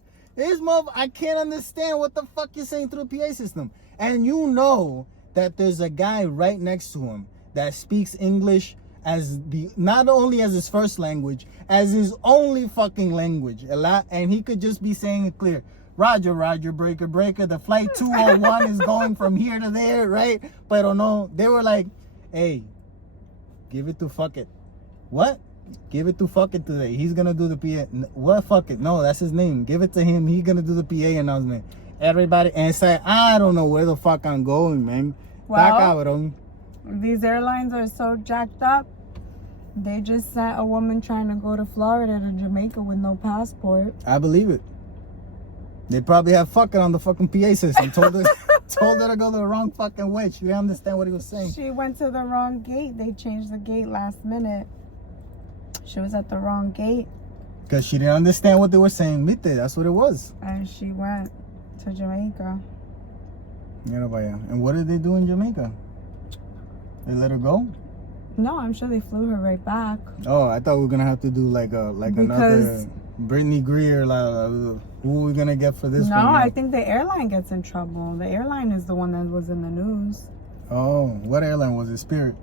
I can't understand what the fuck you're saying through the PA system. And you know that there's a guy right next to him that speaks English as not only as his first language, as his only fucking language. A lot, and he could just be saying it clear. Roger, breaker. The flight 201 is going from here to there, right? But no, they were like, hey, give it to fuck it. What? Give it to fuck it today. He's gonna do the PA. What fuck it? No, that's his name. Give it to him. He's gonna do the PA announcement. Everybody, and say, I don't know where the fuck I'm going, man. Well, these airlines are so jacked up. They just sent a woman trying to go to Florida to Jamaica with no passport. I believe it. They probably have fucking on the fucking PA system. Told her to go the wrong fucking way. She didn't understand what he was saying. She went to the wrong gate. They changed the gate last minute. She was at the wrong gate. Because she didn't understand what they were saying. That's what it was. And she went to Jamaica. And what did they do in Jamaica? They let her go? No, I'm sure they flew her right back. Oh, I thought we were gonna have to do another Brittany Greer. Who are we gonna get for this one? No, I think the airline gets in trouble. The airline is the one that was in the news. Oh, what airline was it? Spirit?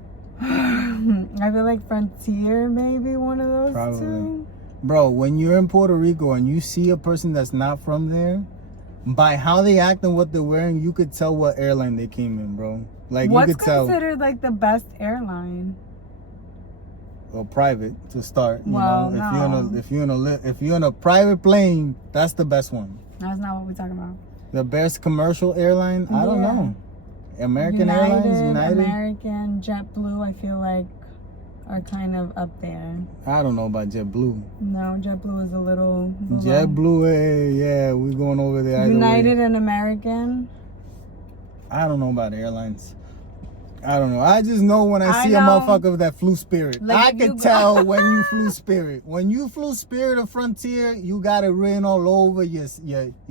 I feel like Frontier, maybe one of those Probably. two. Bro, when you're in Puerto Rico and you see a person that's not from there, by how they act and what they're wearing, you could tell what airline they came in, bro. Like, what's you could tell. considered like the best airline? Well, private to start. Well, if you're in a private plane, that's the best one. That's not what we're talking about. The best commercial airline? I don't know. American Airlines, United, American, JetBlue. I feel like are kind of up there. I don't know about JetBlue. No, JetBlue is a little. JetBlue, yeah, we're going over there. United and American. I don't know about airlines. I don't know. I just know when I see a motherfucker that flew Spirit. Like I could tell when you flew Spirit. When you flew Spirit or Frontier, you got it written all over your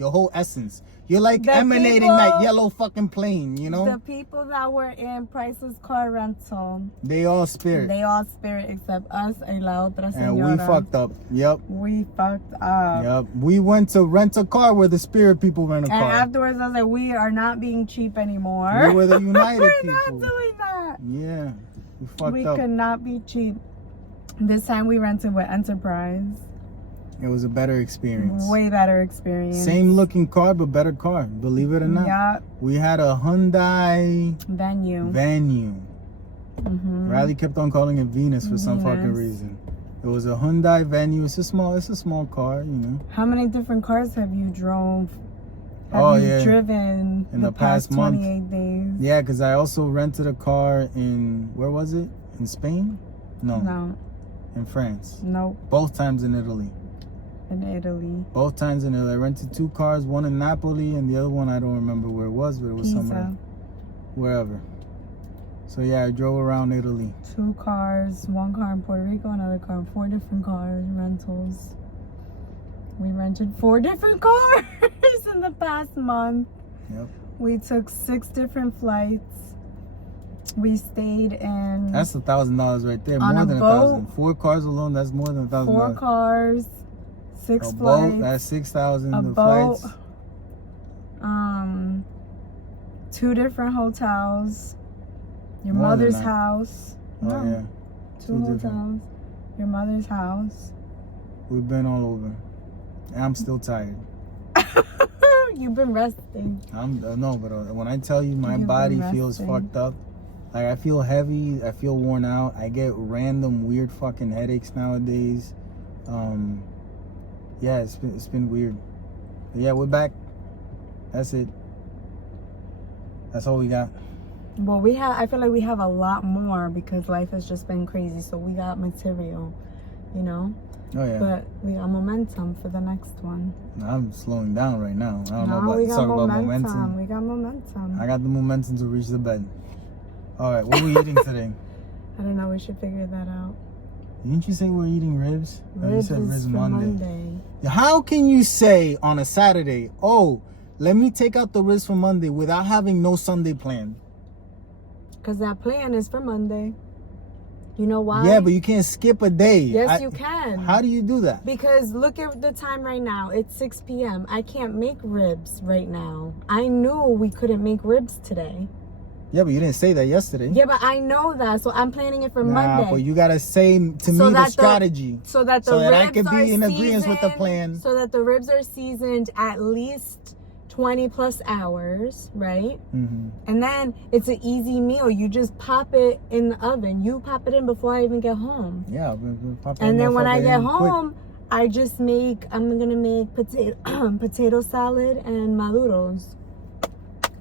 whole essence. You're like emanating that yellow fucking plane, you know? The people that were in Priceless Car Rental. They all Spirit. They all Spirit except us and la otra señora. And we fucked up. Yep. We fucked up. Yep. We went to rent a car where the Spirit people rent a car. And afterwards I was like, we are not being cheap anymore. We were the United people. We're not doing that. Yeah. We fucked up. We could not be cheap. This time we rented with Enterprise. It was a better experience. Way better experience. Same looking car, but better car. Believe it or not. Yeah. We had a Hyundai Venue. Mm-hmm. Riley kept on calling it Venus for some fucking reason. It was a Hyundai Venue. It's a small car, you know. How many different cars have you driven in the past 28 month? days? Yeah, because I also rented a car in, where was it? In Spain? No. In France. Nope. Both times in Italy. In Italy. Both times in Italy. I rented 2 cars, one in Napoli and the other one I don't remember where it was, but it was somewhere. Wherever. So yeah, I drove around Italy. 2 cars, 1 car in Puerto Rico, another car, 4 different cars, rentals. We rented 4 different cars in the past month. Yep. We took 6 different flights. We stayed in. That's $1,000 right there. On more a than boat. 1,000. 4 cars alone. That's more than $1,000. 4 cars, 6 a flights. Boat, that's 6,000. A the boat. flights. 2 different hotels. Your More than mother's that. house. Oh, No, yeah. 2 2 hotels. different. Your mother's house. We've been all over. And I'm still tired. You've been resting. No, but when I tell you my You've body been feels resting. fucked up, like I feel heavy, I feel worn out, I get random weird fucking headaches nowadays. Yeah, it's been weird. But yeah, we're back. That's it. That's all we got. Well, I feel like we have a lot more because life has just been crazy. So we got material, you know? Oh yeah. But we got momentum for the next one. I'm slowing down right now. I don't know No, about we you got talk about momentum. momentum. We got momentum. I got the momentum to reach the bed. All right, what are we eating today? I don't know. We should figure that out. Didn't you say we're eating ribs? Oh, you Ribs said is ribs for Monday. How can you say on a Saturday, oh, let me take out the ribs for Monday without having no Sunday plan? Because that plan is for Monday. You know why? Yeah, but you can't skip a day. Yes, you can. How do you do that? Because look at the time right now. It's 6 p.m. I can't make ribs right now. I knew we couldn't make ribs today. Yeah, but you didn't say that yesterday. Yeah, but I know that. So I'm planning it for Monday. But you got to say to So me that the strategy. So that the so that ribs I can are be in agreement with the plan. So that the ribs are seasoned at least 20 plus hours, right? Mm-hmm. And then it's an easy meal. You just pop it in the oven. You pop it in before I even get home. Yeah. We'll pop that And then when I motherfucker get in home, I'm gonna make potato salad and maduros.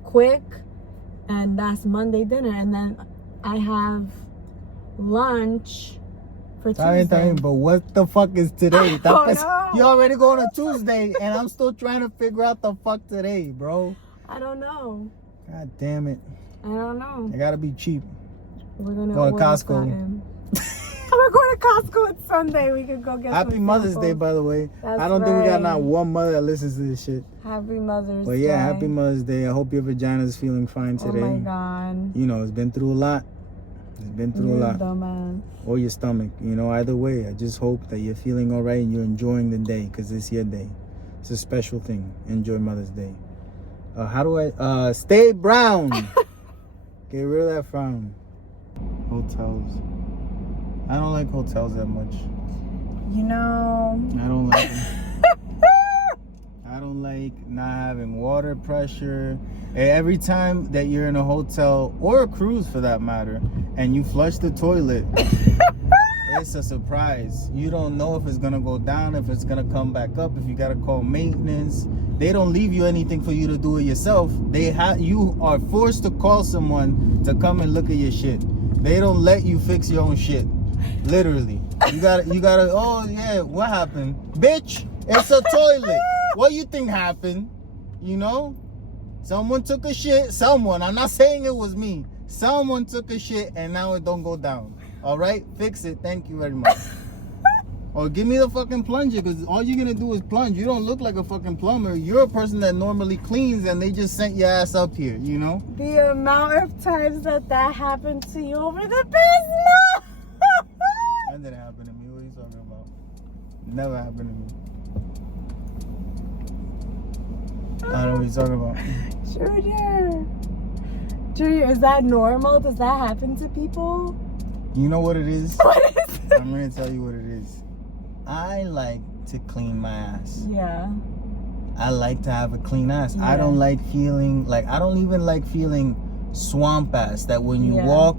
Quick, and that's Monday dinner. And then I have lunch for Tuesday. Time, but what the fuck is today? don't know. You already go on a Tuesday, and I'm still trying to figure out the fuck today, bro. I don't know. God damn it. I don't know. I gotta be cheap. We're gonna Go to order Costco. something. We're going to Costco. It's Sunday. We could go get Happy some Mother's samples. Day, by the way. That's I don't think we got right. not one mother that listens to this shit. Happy Mother's But Day. yeah, happy Mother's Day. I hope your vagina's feeling fine today. Oh my God. You know, it's been through a lot. It's been through a lot. Dumbass. Or your stomach. You know, either way, I just hope that you're feeling all right and you're enjoying the day because it's your day. It's a special thing. Enjoy Mother's Day. How do I... stay brown. Get rid of that frown. Hotels. I don't like hotels that much. You know. I don't like them. I don't like not having water pressure. Every time that you're in a hotel or a cruise for that matter, and you flush the toilet, it's a surprise. You don't know if it's gonna go down, if it's gonna come back up, if you gotta call maintenance. They don't leave you anything for you to do it yourself. You are forced to call someone to come and look at your shit. They don't let you fix your own shit. Literally. You gotta, oh yeah, what happened? Bitch, it's a toilet. What you think happened? You know? Someone took a shit. I'm not saying it was me. Someone took a shit and now it don't go down. All right? Fix it. Thank you very much. Or give me the fucking plunger because all you're going to do is plunge. You don't look like a fucking plumber. You're a person that normally cleans and they just sent your ass up here, you know? The amount of times that happened to you over the past month. That didn't happen to me. What are you talking about? Never happened to me. I don't know what you're talking about. Junior, is that normal? Does that happen to people? You know what it is? What is it? I'm going to tell you what it is. I like to clean my ass. Yeah. I like to have a clean ass. Yeah. I don't like feeling like, I don't even like feeling swamp ass, that when you Yeah. walk,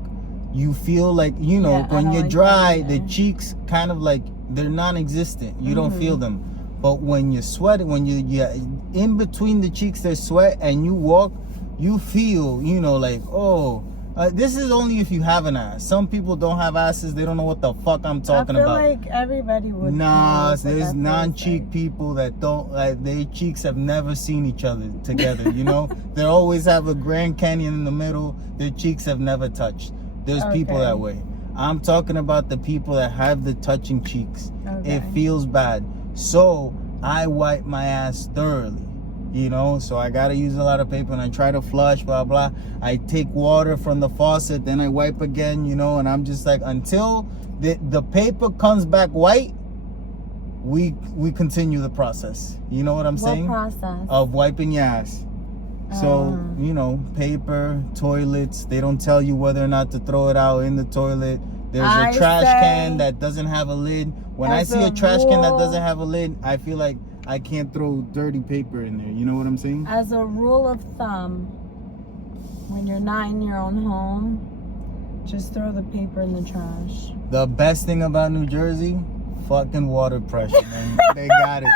you feel like, you know, Yeah, I when don't you're like dry, that the either. cheeks kind of like, they're non-existent. You don't feel Mhm. them. But when you're sweating, when you're in between the cheeks, there's sweat, and you walk, you feel, you know, like, oh, this is only if you have an ass. Some people don't have asses. They don't know what the fuck I'm talking about. I feel like everybody would. Nah, know what there's that non-cheek feels people that don't, like, their cheeks have never seen each other together, you know? They always have a Grand Canyon in the middle. Their cheeks have never touched. There's people Okay. that way. I'm talking about the people that have the touching cheeks. Okay. It feels bad. So I wipe my ass thoroughly, you know? So I gotta use a lot of paper and I try to flush, blah, blah. I take water from the faucet, then I wipe again, you know? And I'm just like, until the paper comes back white, we continue the process. You know what I'm saying? What process? Of wiping your ass. So, you know, paper, toilets, they don't tell you whether or not to throw it out in the toilet. There's a trash can that doesn't have a lid. When I see a trash can that doesn't have a lid, I feel like I can't throw dirty paper in there. You know what I'm saying? As a rule of thumb, when you're not in your own home, just throw the paper in the trash. The best thing about New Jersey, fucking water pressure, man. They got it.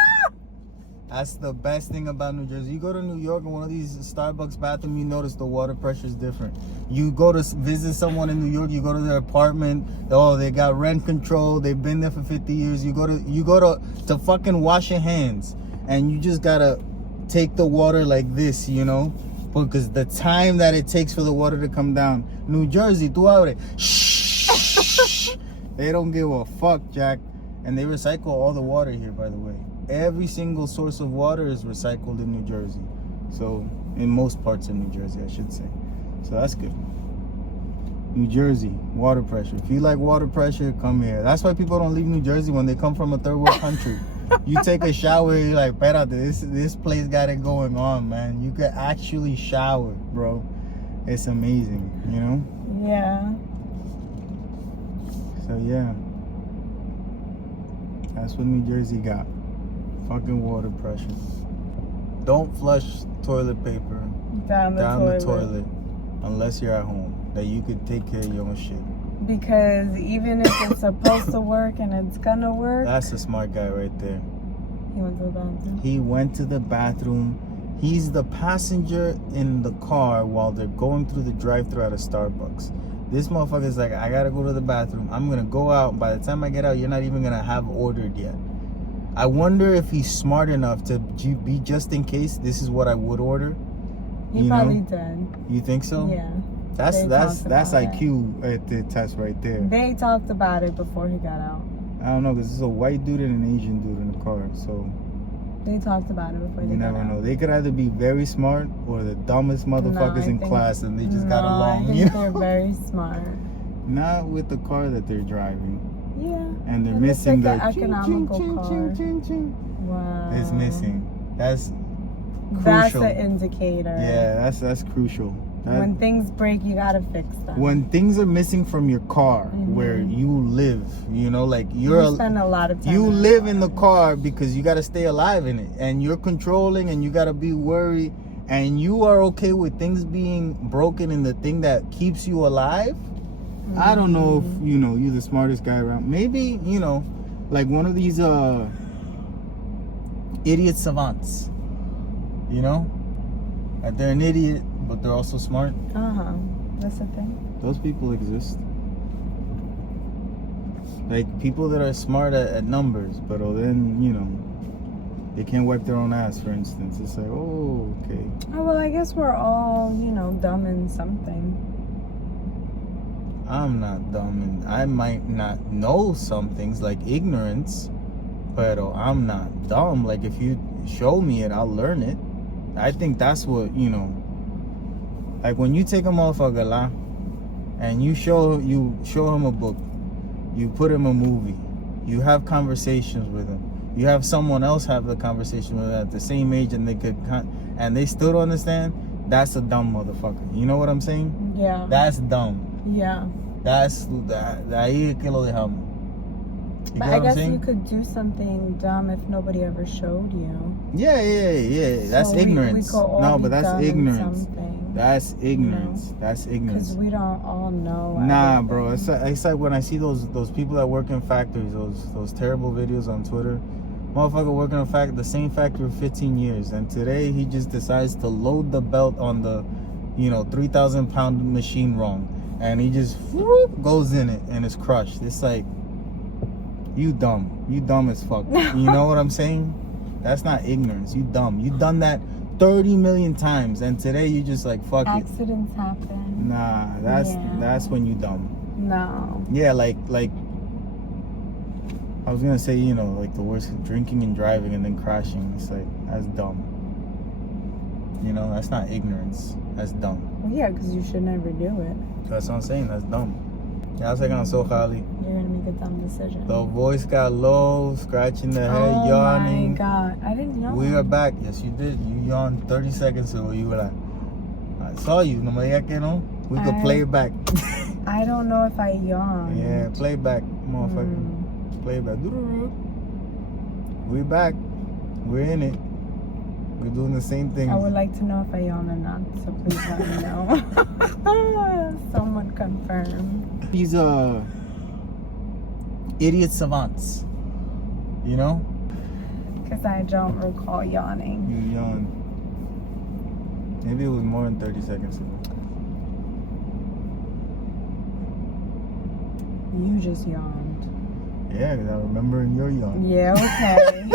That's the best thing about New Jersey. You go to New York in one of these Starbucks bathroom, you notice the water pressure is different. You go to visit someone in New York, you go to their apartment, oh, they got rent control, they've been there for 50 years. You go to fucking wash your hands, and you just gotta take the water like this, you know? Because the time that it takes for the water to come down. New Jersey, tú abre. Shh. They don't give a fuck, Jack. And they recycle all the water here, by the way. Every single source of water is recycled in New Jersey. So, in most parts of New Jersey, I should say. So that's good. New Jersey, water pressure. If you like water pressure, come here. That's why people don't leave New Jersey when they come from a third world country. You take a shower, you're like, "Espérate, this place got it going on, man." You could actually shower, bro. It's amazing, you know? Yeah. So yeah. That's what New Jersey got. Fucking water pressure. Don't flush toilet paper Down the toilet. Unless you're at home. That you could take care of your own shit. Because even if it's supposed to work and it's gonna work. That's a smart guy right there. He went to the bathroom. He went to the bathroom. He's the passenger in the car while they're going through the drive-thru at a Starbucks. This motherfucker's like, I gotta go to the bathroom. I'm gonna go out. By the time I get out, you're not even gonna have ordered yet. I wonder if he's smart enough to be just in case this is what I would order. He probably did. You think so? Yeah. That's IQ at the test right there. They talked about it before he got out. I don't know, because there's a white dude and an Asian dude in the car, so they talked about it before they got out. You never know. They could either be very smart or the dumbest motherfuckers in class, and they just got along. I think they're very smart. Not with the car that they're driving. Yeah. And they're missing like the economical car. Wow. It's missing. That's crucial. That's an indicator. Yeah, that's crucial. When things break, you gotta fix them. When things are missing from your car, where you live, you know, like you spend a lot of time. You live in the car because you gotta stay alive in it, and you're controlling, and you gotta be worried, and you are okay with things being broken in the thing that keeps you alive. I don't know if you're the smartest guy around. Maybe like one of these idiot savants. You know, that they're an idiot, but they're also smart. That's the thing. Those people exist. Like people that are smart at numbers, but then they can't wipe their own ass, for instance. It's like, oh, okay. Oh well, I guess we're all dumb in something. I'm not dumb, and I might not know some things like ignorance, but I'm not dumb. Like if you show me it, I'll learn it. I think that's what like when you take a motherfucker la, and you show him a book, you put him a movie, you have conversations with him, you have someone else have the conversation with him at the same age, and they still don't understand. That's a dumb motherfucker. You know what I'm saying? Yeah. That's dumb. Yeah. Ahí que lo dejamos. But I guess you could do something dumb if nobody ever showed you. Yeah. That's ignorance. No, but that's ignorance. That's ignorance. No. That's ignorance. Because we don't all know. Nah, bro. It's like when I see those people that work in factories, those terrible videos on Twitter. Motherfucker working in the same factory for 15 years, and today he just decides to load the belt on the 3,000 pound machine wrong, and he just goes in it and it's crushed. It's like, you dumb as fuck. You know what I'm saying? That's not ignorance. You dumb. You done that 30 million times, and today you just like, fuck it. Accidents happen. Nah, that's when you dumb. No. Yeah, like I was gonna say, like the worst, drinking and driving and then crashing. It's like, that's dumb. That's not ignorance. That's dumb. Well, yeah, because you should never do it. That's what I'm saying. That's dumb. Ya sé que no soy jali. You're gonna make a dumb decision. The voice got low, scratching the head, yawning. Oh my god, I didn't know. We are back. Yes, you did. You yawned 30 seconds ago. You were like, saw you. No me diga que no. We could play it back. I don't know if I yawned. Yeah, play back, motherfucker. Play back. We back. We're in it. We're doing the same thing. I would like to know if I yawned or not, so please let me know. Someone confirm. These idiot savants. You know? Because I don't recall yawning. You yawned. Maybe it was more than 30 seconds ago. You just yawned. Yeah, because I remember your yawn. Yeah, okay.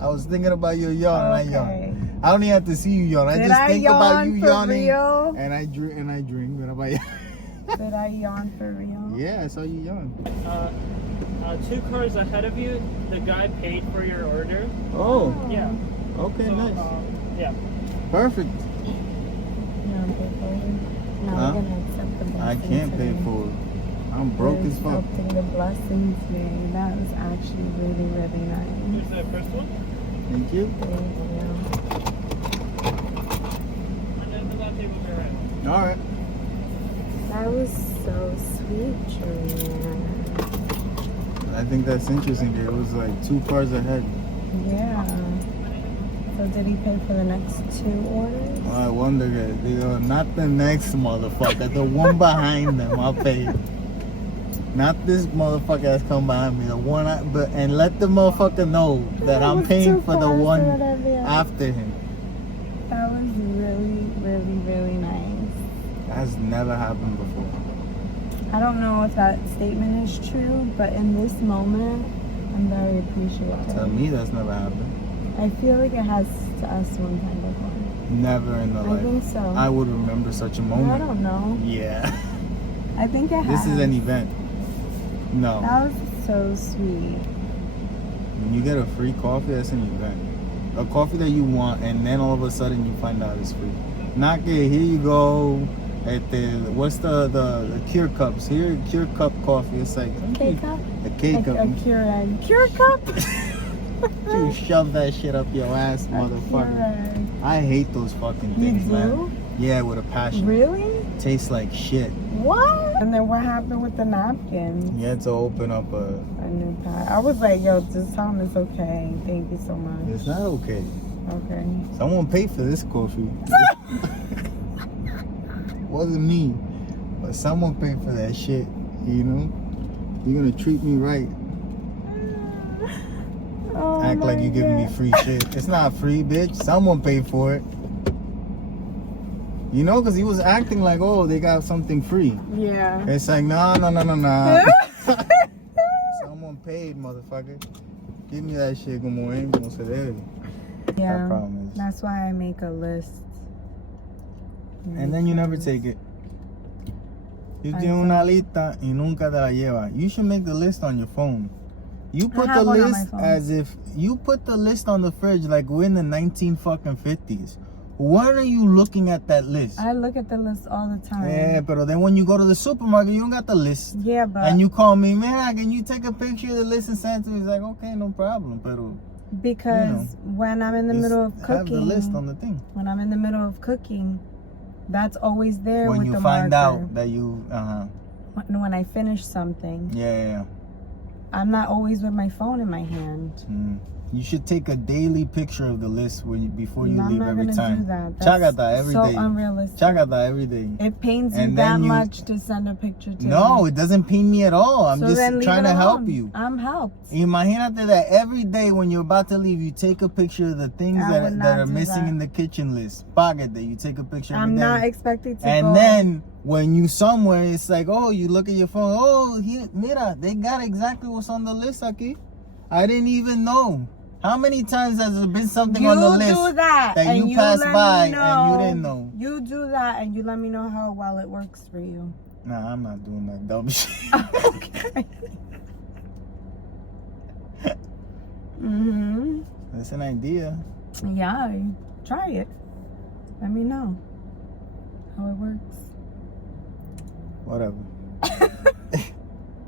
I was thinking about your yawn and I Okay. yawned. I don't even have to see you yawn. I Did just I think about yawn you for yawning. real? And I drink. What about you? Did I yawn for real? Yeah, I saw you yawn. 2 cars ahead of you, the guy paid for your order. Oh, Yeah. okay, So, nice. Yeah. Perfect. No, pay forward. No, Huh? we're gonna accept the I blessings can't pay today. for it. I'm broke We're as fuck. accepting the blessings today. That was actually really, really nice. Here's the first one. Thank you. Thank you. And then the latte will be right. All right. That was so sweet, Julian. I think that's interesting. It was like 2 cars ahead. Yeah. So did he pay for the next 2 orders? I wonder, not the next motherfucker, the one behind them. I'll pay. Not this motherfucker that's come behind me. The one, and let the motherfucker know that I'm paying for the one after him. That was really, really, really nice. That's never happened before. I don't know if that statement is true, but in this moment, I'm very appreciative. To me, that's never happened. I feel like it has to us one time before. Never in the I life. think so. I would remember such a moment. I don't know. Yeah. I think it has. This is an event. No. That was so sweet. When you get a free coffee, that's an event. A coffee that you want, and then all of a sudden you find out it's free. Not que here you go. What's the Cure cups? Here, Cure cup coffee. It's like K-cup? a K-cup. A Cure cup? You shove that shit up your ass, motherfucker. Keurig. I hate those fucking You things, do? man. Yeah, with a passion. Really? Tastes like shit. What? And then what happened with the napkin? You had to open up A new pad. I was like, yo, just tell him it's okay. Thank you so much. It's not okay. Okay. Someone paid for this coffee. Wasn't me, but someone paid for that shit. You know, you're gonna treat me right. Oh Act like my you're giving me God. free shit. It's not free, bitch. Someone paid for it. You know, because he was acting like, oh, they got something free. Yeah. It's like, no. Someone paid, motherfucker. Give me that shit como se debe. Yeah. That problem is. That's why I make a list. And then you never take it. You I tienes una lista y nunca te la lleva. You should make the list on yourphone. You put the have one on my list phone. as if you put the list on the fridge like we're in the 1950s. When are you looking at that list? I look at the list all the time. Yeah, but then when you go to the supermarket, you don't got the list. Yeah, but And you call me, man, can you take a picture of the list and send it to me? He's like, okay, no problem. Pero because when I'm in the just middle of have cooking, the list on the thing. when I'm in the middle of cooking, that's always there When with you the find marker. out that you, When I finish something, yeah. I'm not always with my phone in my hand. You should take a daily picture of the list before you I'm leave not every gonna time. do that. Chagata That's every so day. unrealistic. Chagata every day. It pains you And that then you- much to send a picture to No, me. it doesn't pain me at all. I'm So just then leave trying it to help alone. you. I'm helped. Imagínate that every day when you're about to leave, you take a picture of the things I would that not are do missing that. in the kitchen list. Págate, you take a picture every I'm day. not expected to And go. then when you somewhere, it's like, oh, you look at your phone. Oh, mira, they got exactly what's on the list aquí. I didn't even know. How many times has there been something on the list You do that, that and you passed let by me know. and you didn't know? You do that, and you let me know how well it works for you. Nah, I'm not doing that dumb shit. Okay. Mhm. That's an idea. Yeah, try it. Let me know how it works. Whatever.